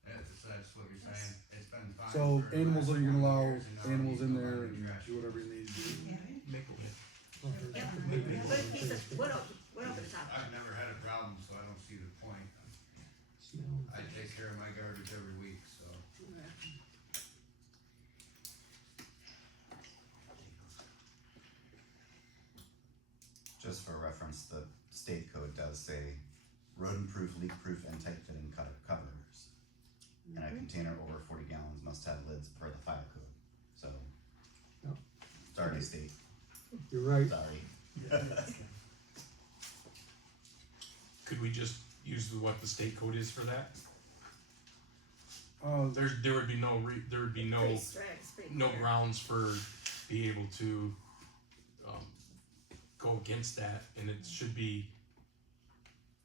That's what you're saying, it's been fine. So for the animals, last are you gonna 20 allow years, and now I animals need in to there allow and trash. do whatever you need to do? Make a lid. yeah, but a piece of wood over the top. I've never had a problem, so I don't see the point. I take care of my garbage every week, so. Just for reference, the state code does say rodent-proof, leak-proof, and tight-fitting covers. And a container over 40 gallons must have lids per the fire code. So, Yep. sorry, state. You're right. Sorry. Could we just use what the state code is for that? Oh, There would be no Pretty strict, it's pretty no clear. grounds for being able to go against that, and it should be.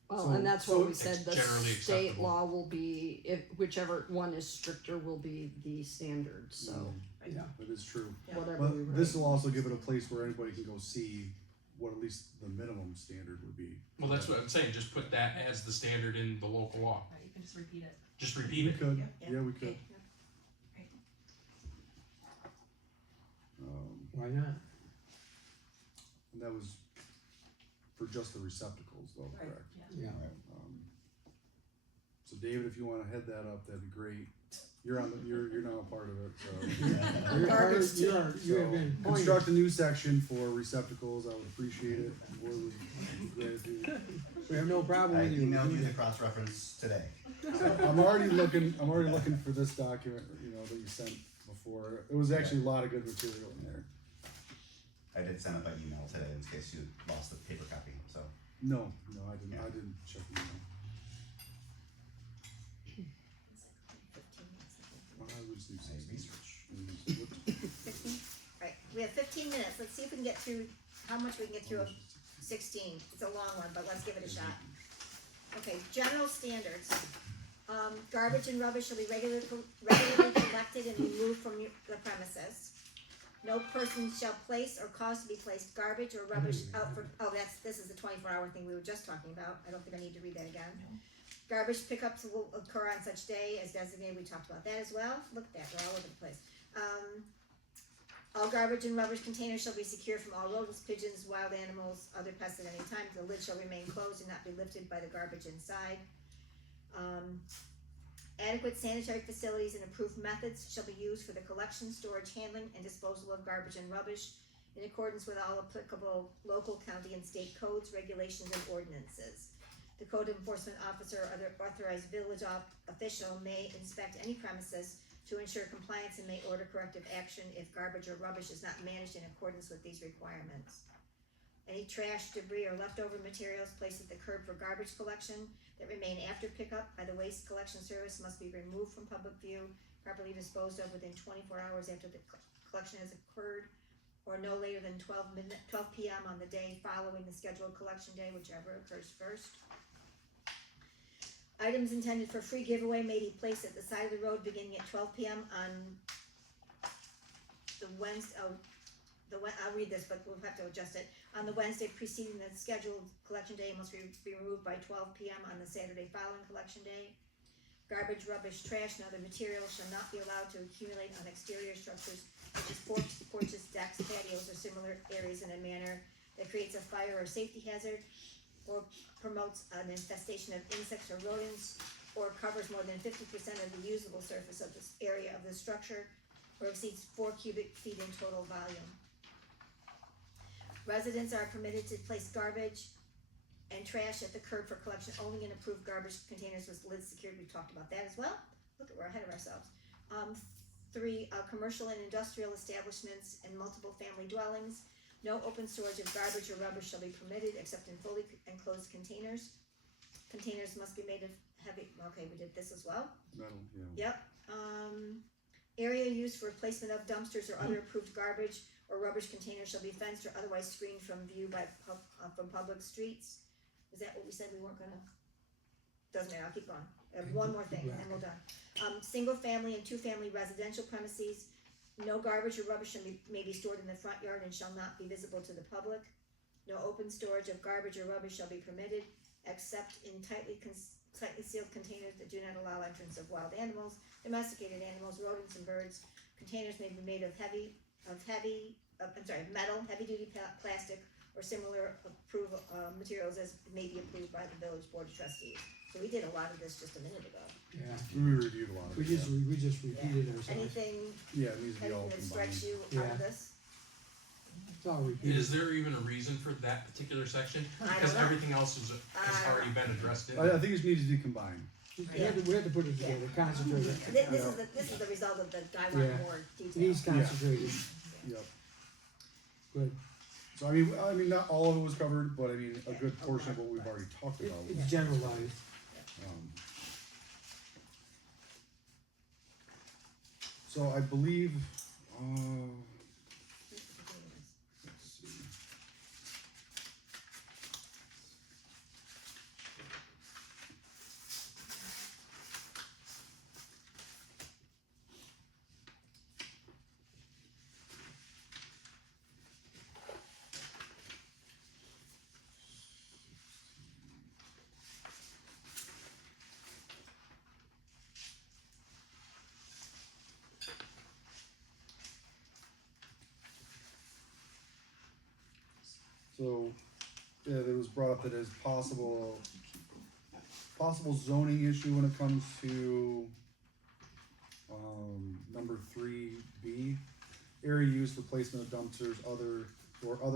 Well, and that's what we said, the generally state acceptable. law will be, if whichever one is stricter will be the standard, so Yeah. that is true. Yeah. whatever we But write. this will also give it a place where anybody can go see what at least the minimum standard would be. Well, that's what I'm saying. Just put that as the standard in the local law. Right, you can just repeat it. Just We repeat it. could, Yeah. yeah, we could. Okay. Why not? And that was for just the receptacles though, Right. correct? Yeah. So David, if you wanna head that up, that'd be great. You're now a part of it, so. You're Garbage you have been. So, construct a new section for receptacles, I would appreciate it. More than gratitude. We have no problem I with you. emailed you doing the that. cross-reference today. I'm already looking for this document, that you sent before. It was actually a lot of good material in there. I did send it by email today in case you lost the paper copy, so. No, I didn't check the email. 15 minutes, I think. Well, I just need I 16. research. 15? Right, we have 15 minutes, let's see if we can get through, how much we can get through of 16, it's a long one, but let's give it a shot. Okay, general standards, garbage and rubbish shall be regularly collected and removed from the premises. No person shall place or cause to be placed garbage or rubbish out for, this is the 24-hour thing we were just talking about, I don't think I need to read that again. Garbage pickups will occur on such day as designated, we talked about that as well, look at that, we're all over the place. All garbage and rubbish containers shall be secured from all rodents, pigeons, wild animals, other pests at any time. The lid shall remain closed and not be lifted by the garbage inside. Adequate sanitary facilities and approved methods shall be used for the collection, storage, handling, and disposal of garbage and rubbish in accordance with all applicable local, county, and state codes, regulations, and ordinances. The code enforcement officer or other authorized village official may inspect any premises to ensure compliance and may order corrective action if garbage or rubbish is not managed in accordance with these requirements. Any trash, debris, or leftover materials placed at the curb for garbage collection that remain after pickup by the waste collection service must be removed from public view, properly disposed of within 24 hours after the collection has occurred, or no later than 12 p.m. on the day following the scheduled collection day, whichever occurs first. Items intended for free giveaway may be placed at the side of the road beginning at 12 p.m. on the Wednesday. I'll read this, but we'll have to adjust it. On the Wednesday preceding the scheduled collection day, must be removed by 12 p.m. on the Saturday following collection day. Garbage, rubbish, trash, and other materials shall not be allowed to accumulate on exterior structures such as porches, decks, patios, or similar areas in a manner that creates a fire or safety hazard, or promotes an infestation of insects or rodents, or covers more than 50% of the usable surface of this area of the structure, or exceeds 4 cubic feet in total volume. Residents are permitted to place garbage and trash at the curb for collection only in approved garbage containers with lids secured. We talked about that as well. Look, we're ahead of ourselves. 3, commercial and industrial establishments and multiple family dwellings. No open storage of garbage or rubbish shall be permitted except in fully enclosed containers. Containers must be made of heavy, okay, we did this as well. Metal, yeah. Yep. Area used for placement of dumpsters or other approved garbage or rubbish containers shall be fenced or otherwise screened from view by from public streets. Is that what we said we weren't gonna? Doesn't matter, I'll keep going. I have one more thing, and we're done. Single family and 2-family residential premises, no garbage or rubbish may be stored in the front yard and shall not be visible to the public. No open storage of garbage or rubbish shall be permitted, except in tightly sealed containers that do not allow entrance of wild animals, domesticated animals, rodents, and birds. Containers may be made of metal, heavy-duty plastic, or similar approved materials as may be approved by the village board of trustees. So we did a lot of this just a minute ago. Yeah, We reviewed a lot of we it. just repeated ourselves. Anything, Yeah, it needs to be all anything that combined. strikes you out Yeah. of this? It's all repeated. Is there even a reason for that particular section? I don't Because know. everything else has already been addressed in. I think it needs to be combined. We had to put it together, concentrate. This is the result of the guy wanting Yeah. more detail. He's concentrated. Yep. Good. So I mean, not all of it was covered, but I mean, a good portion of what we've already talked about. It's generalized. So I believe, let's see. So, yeah, it was brought up that as possible zoning issue when it comes to, number 3B, area used for placement of dumpsters, other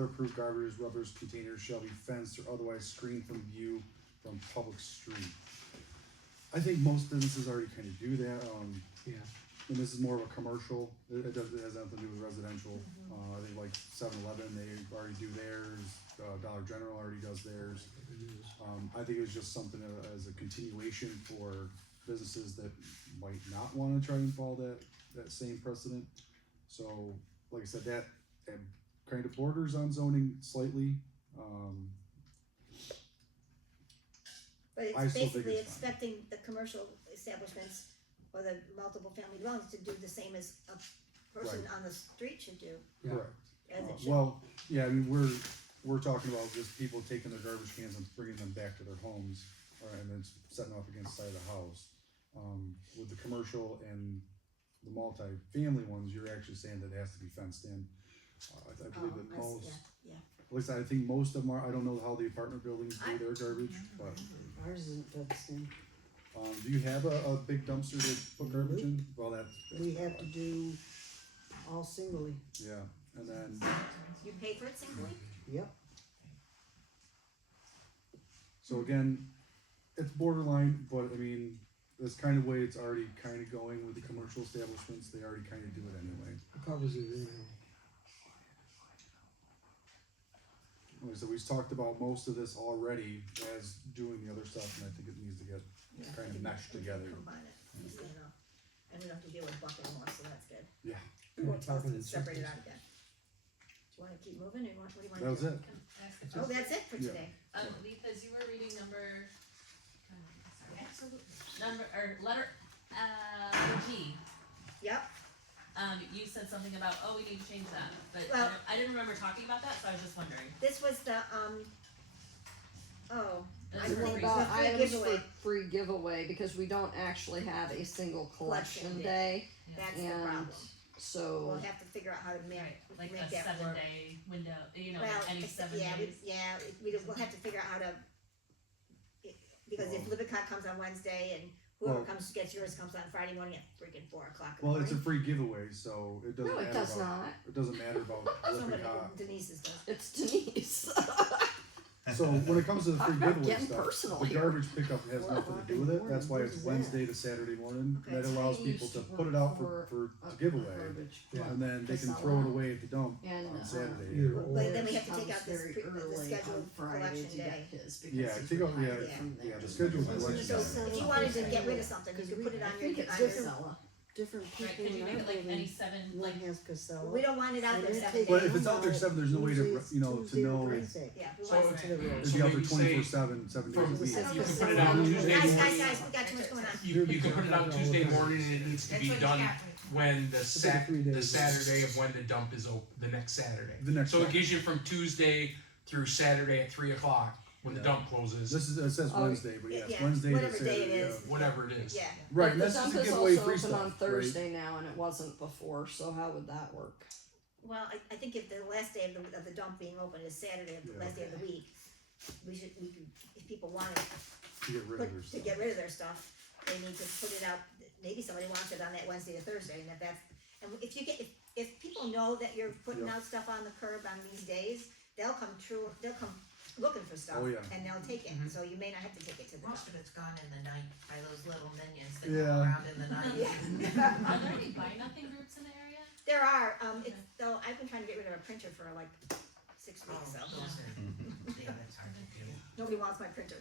approved garbage, rubbish containers shall be fenced or otherwise screened from view from public street. I think most businesses already kind of do that, Yeah. and this is more of a commercial, it has nothing to do with residential. I think like 7-Eleven, they already do theirs, Dollar General already does theirs. I think it was just something as a continuation for businesses that might not wanna try and follow that same precedent. So, like I said, that kind of borders on zoning slightly, But I it's still think basically it's fine. expecting the commercial establishments or the multiple family dwellings to do the same as a person Right. on the street should do, Yeah. correct. as it should. Well, yeah, I mean, we're talking about just people taking their garbage cans and bringing them back to their homes, and then setting them up against the side of the house. With the commercial and the multi-family ones, you're actually saying that it has to be fenced in. I believe that most, Yeah. at least I think most of them are, I don't know how the apartment buildings do their garbage, but, Ours isn't fenced in. do you have a big dumpster to put garbage in? Well, We have to do all singly. yeah, and then, You pay for it singly? Yep. so again, it's borderline, but I mean, this kind of way it's already kind of going with the commercial establishments, they already kind of do it anyway. It covers it, you know. like I said, we've talked about most of this already as doing the other stuff, and I think it needs to get Yeah, kind of we can- meshed we can together. Combine it, just, you know, and we don't have to deal with Buck anymore, so that's good. Yeah. We're We'll talking in separate it circles. out again. Do you wanna keep moving, or what do you wanna That was do? it. Can I ask a Oh, question? that's it for Yeah. today. Because you were reading number, Absolutely. letter, G. Yep, You said something about, oh, we need to change that, but Well- I didn't remember talking about that, so I was just wondering. this was the, oh, This I is think for it free. was About a free items giveaway, for free giveaway, because we don't actually have a single collection Collection day, that's the and problem. so. We'll have to figure out how to make, Like make a that work. 7-day window, you know, Well, like any it's- 7 yeah, days. we'll have to figure out how to, because if Well- Lippincott comes on Wednesday and whoever Well- comes to get yours comes on Friday morning at freaking 4:00 in the Well, morning. it's a free giveaway, so it doesn't No, matter it does about, not, it doesn't matter about Somebody, Lippincott. Denise's does. it's Denise. So when it comes to the free I'm not giveaway getting stuff, personal the here. garbage pickup has nothing to do with it, that's why it's Wednesday to Saturday morning, Okay. that allows people to put it out for giveaway. Garbage, And then they to can sell throw it it. away at the dump And, on Saturday. Either But or. then we have to take Comes out this very pre- the early scheduled on Friday collection to get day. his, because Yeah, he's take out, yeah, retired from there. yeah, the scheduled collection. So day. if you wanted to get rid of something, you could put it I on think your, it's on your, Casella. Different Right, people could you in make our it like any building, 7, one like, has Casella. we don't want it out there And 7 they're But days. if it's out there 7, there's no way to, Usually it's you know, to Tuesday or know, Wednesday. Yeah, who So wants To that? the road. it'd be out there maybe say 24/7, 7 days a from- week. I don't You know. can put it out Tuesday Guys, morning. we got too much going on. You can put it out Tuesday morning and it needs to That's be what you done got. when the It's like 3 the days. Saturday of when the dump is the next Saturday. The next So it Saturday. gives you from Tuesday through Saturday at 3:00 when the Yeah. dump closes, This is, it says Oh, Wednesday, but yes, yeah, Wednesday to whatever day it Saturday, is. yeah. whatever it is. Yeah, Right, and But that's the just dump to is give away also free open stuff, on right? Thursday now, and it wasn't before, so how would that work? well, I think if the last day of the dump being open is Saturday, of the Yeah. last day of the week, we could, if people wanted To get rid of their to stuff. get rid of their stuff, they need to put it out, maybe somebody wants it on that Wednesday or Thursday, and and if you get, if people know that you're putting Yeah. out stuff on the curb on these days, they'll come looking for stuff, Oh, yeah. and they'll take it, Mhm. so you may not have to take it to the dump. Most of it's gone in the night by those little minions that Yeah. come around in the night. Yeah. are there any buy nothing groups in the area? There are, though, I've been trying to get rid of a printer for like 6 Oh, weeks, so, those are, yeah, that's hard to do. nobody wants my printer.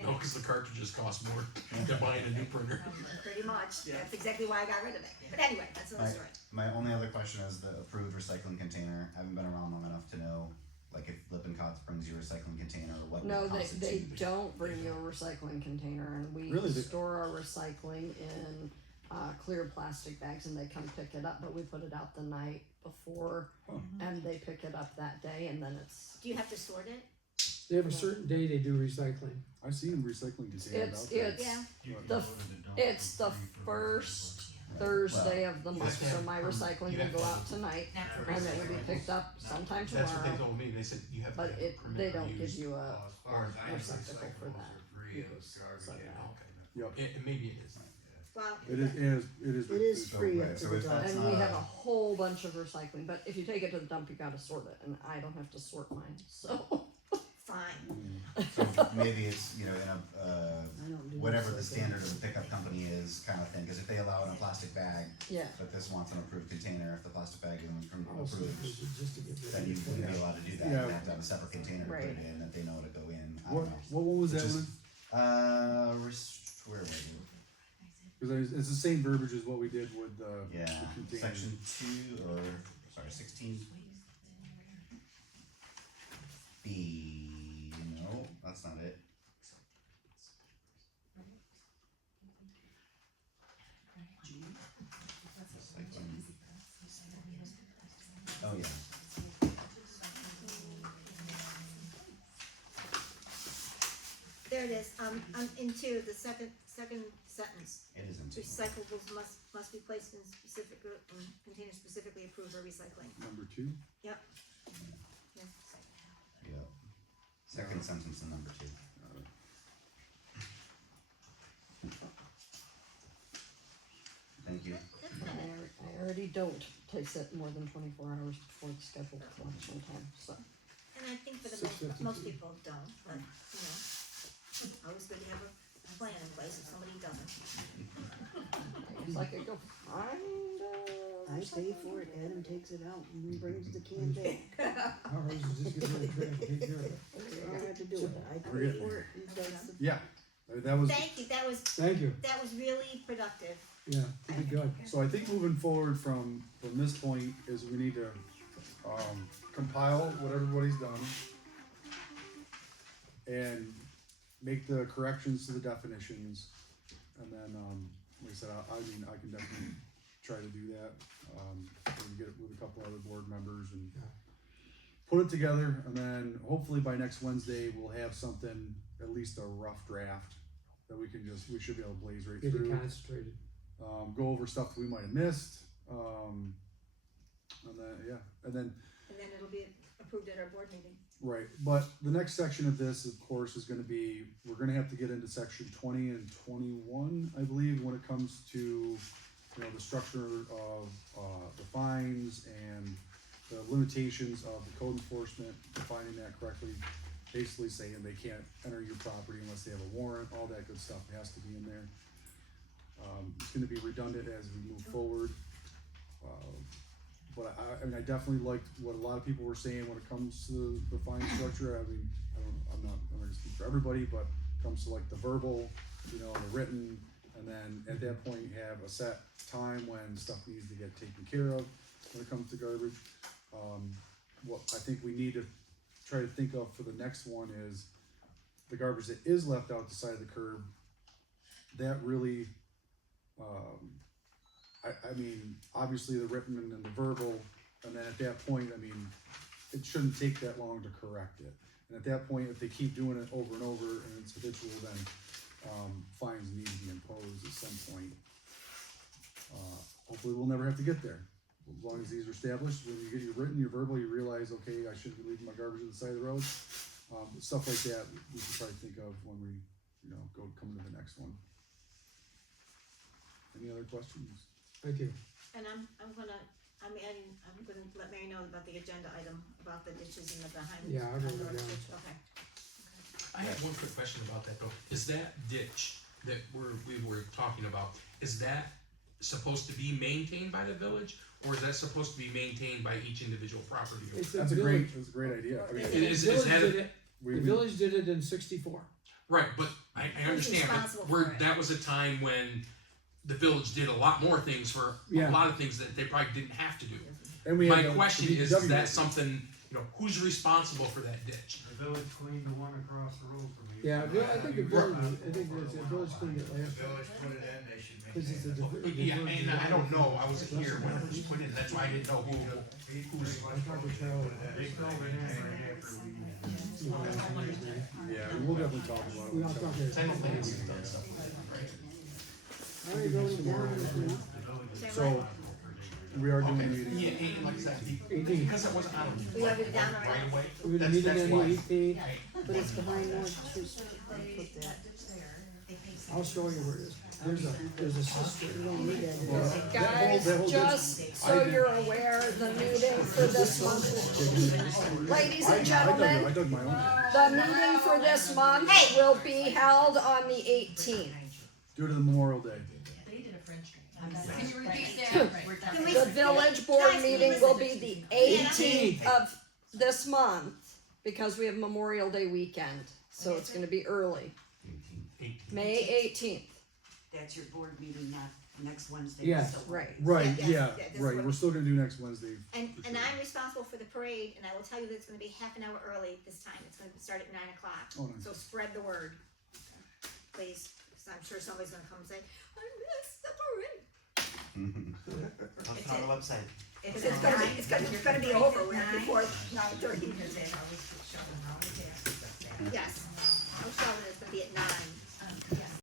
No, because the cartridges cost more than buying a new printer. Pretty much, that's exactly why I got rid of it, but anyway, that's another story. My only other question is the approved recycling container. I haven't been around long enough to know, like, if Lippincott brings you a recycling container or what No, would they constitute. don't bring you a recycling container, and we Really? store our recycling in, clear plastic bags, and they come pick it up, but we put it out the night before, Huh. and they pick it up that day, and then it's, Do you have to sort it? They have a certain day they do recycling. I've seen recycling containers it's, out there. it's, Yeah. You can The go to the dump it's for the free for first Right. Thursday of the month, have so to my have recycling you will have go to out have- tonight, Not for and it will be recycling. picked up sometime That's what they tomorrow, told me. They said you have to but have a it, permit they to don't give use. you Well, a, as far as I know, receptacle for recyclables that. are free, it's garbage So in. that- Yep, And maybe it is. Well, it is. It is So, free right, up to so the if dump. that's and we not have a whole bunch of recycling, but if you take it to the dump, you gotta sort it, and I don't have to sort mine, so. fine. So maybe it's, you know, in a, I don't do whatever the recycling. standard of the pickup company is kind of thing, cause if they allow it in a plastic bag, Yeah, but this wants an approved container, if the plastic bag isn't Also, approved, just to get rid then of you it. wouldn't be allowed to do that, Yeah. you'd have to have a separate container to put Right. it in, that they know to go in, I What, don't know. what one was Which that is- one? Where was it? Cause it's the same verbiage as what we did with the Yeah, container. section 2, or, sorry, 16. B, no, that's not it. Recycling. Oh, yeah. There it is, into the second sentence. It is in 2. Recyclables must be placed in containers specifically approved for recycling. Number 2? Yes. Yep. Second sentence in number 2. Thank you. I already don't place it more than 24 hours before the scheduled collection time, so. And I think for the 6:52. most people don't, but, you know, always good to have a plan in place if somebody doesn't. If I could go find, I pay for it, Adam takes it out and brings the can back. Ours is just get rid of trash, take care of it. I don't have to do it, I pay Forget it. for it, he does the. Yeah, that was, Thank you, Thank you, that was really productive. yeah, you did good. so I think moving forward from this point is we need to, compile what everybody's done. And make the corrections to the definitions, and then, like I said, I mean, I can definitely try to do that, and get it with a couple other board members and Yeah. put it together, and then hopefully by next Wednesday, we'll have something, at least a rough draft, that we should be able to blaze right Get it through. concentrated. Go over stuff that we might have missed, and then And then it'll be approved at our board meeting. right, but the next section of this, of course, is gonna be, we're gonna have to get into section 20 and 21, I believe, when it comes to, you know, the structure of, the fines and the limitations of the code enforcement, defining that correctly, basically saying they can't enter your property unless they have a warrant, all that good stuff has to be in there. It's gonna be redundant as we move forward. But I mean, I definitely liked what a lot of people were saying when it comes to the fine structure. I mean, I'm not gonna speak for everybody, but it comes to like the verbal, you know, the written, and then at that point, you have a set time when stuff needs to get taken care of when it comes to garbage. What I think we need to try to think of for the next one is the garbage that is left out the side of the curb. That really, I mean, obviously the written and then the verbal, and then at that point, I mean, it shouldn't take that long to correct it. And at that point, if they keep doing it over and over and it's habitual, then, fines need to be imposed at some point. Hopefully we'll never have to get there. As long as these are established, when you get your written, your verbal, you realize, okay, I shouldn't be leaving my garbage at the side of the road. Stuff like that, we should probably think of when we, you know, come to the next one. Any other questions? Thank you. And I'm gonna let Mary know about the agenda item, about the ditches in the behind. Yeah, I wrote it on the down. ditch. Okay. I have one quick question about that though. Is that ditch that we were talking about, is that supposed to be maintained by the village? Or is that supposed to be maintained by each individual property owner? It's the That's a village. great idea. I mean, It The Is village that, did it, we- the village did it in 64. right, but I understand, responsible but for it? that was a time when the village did a lot more things for Yeah. a lot of things that they probably didn't have to do. And we My had question the is DPW that record. something, you know, who's responsible for that ditch? The village cleaned the one across the road from me. Yeah, I think the village, the village cleaned it The last year. village put it in, they should Cause it's a maintain it. Yeah, diversion. and I don't know, I wasn't here when it was put in, that's why I didn't know who's. They filled it in right after we moved. Yeah, we'll definitely talk about it. We all talked I don't think about we've done stuff like that, right? I already wrote it down, So, we are doing Okay, a meeting. yeah, and like I said, 18. because it wasn't on We have it down right already. away. We're gonna That's- meet that's again why. the 18th. but it's behind North Street, I put that, I'll show you where it is. There's a sister. you don't need that. Well, Guys, that whole just so you're aware, the meeting for this month, ladies and gentlemen, I dug my own. the meeting for this month will be held on the 18th. Due to the Memorial Day. They did a French drain. Can you repeat that? Can we- The village board Guys, meeting listen. will be the 18th of this month, because we have Memorial Day weekend, so it's gonna be early. May 18th, That's your board meeting, not next Wednesday. Yes. so- right. Right, Yeah, yeah, that's right, what- we're still gonna do next Wednesday. And I'm responsible for the parade, and I will tell you that it's gonna be half an hour early this time. It's gonna start at 9 o'clock. Oh, nice. So spread the word, please, because I'm sure somebody's gonna come and say, I missed the parade. Post on the website. It's gonna be over before 9:30. Because they always show them how to pass stuff back. Yes, I'll show that it's gonna be at 9.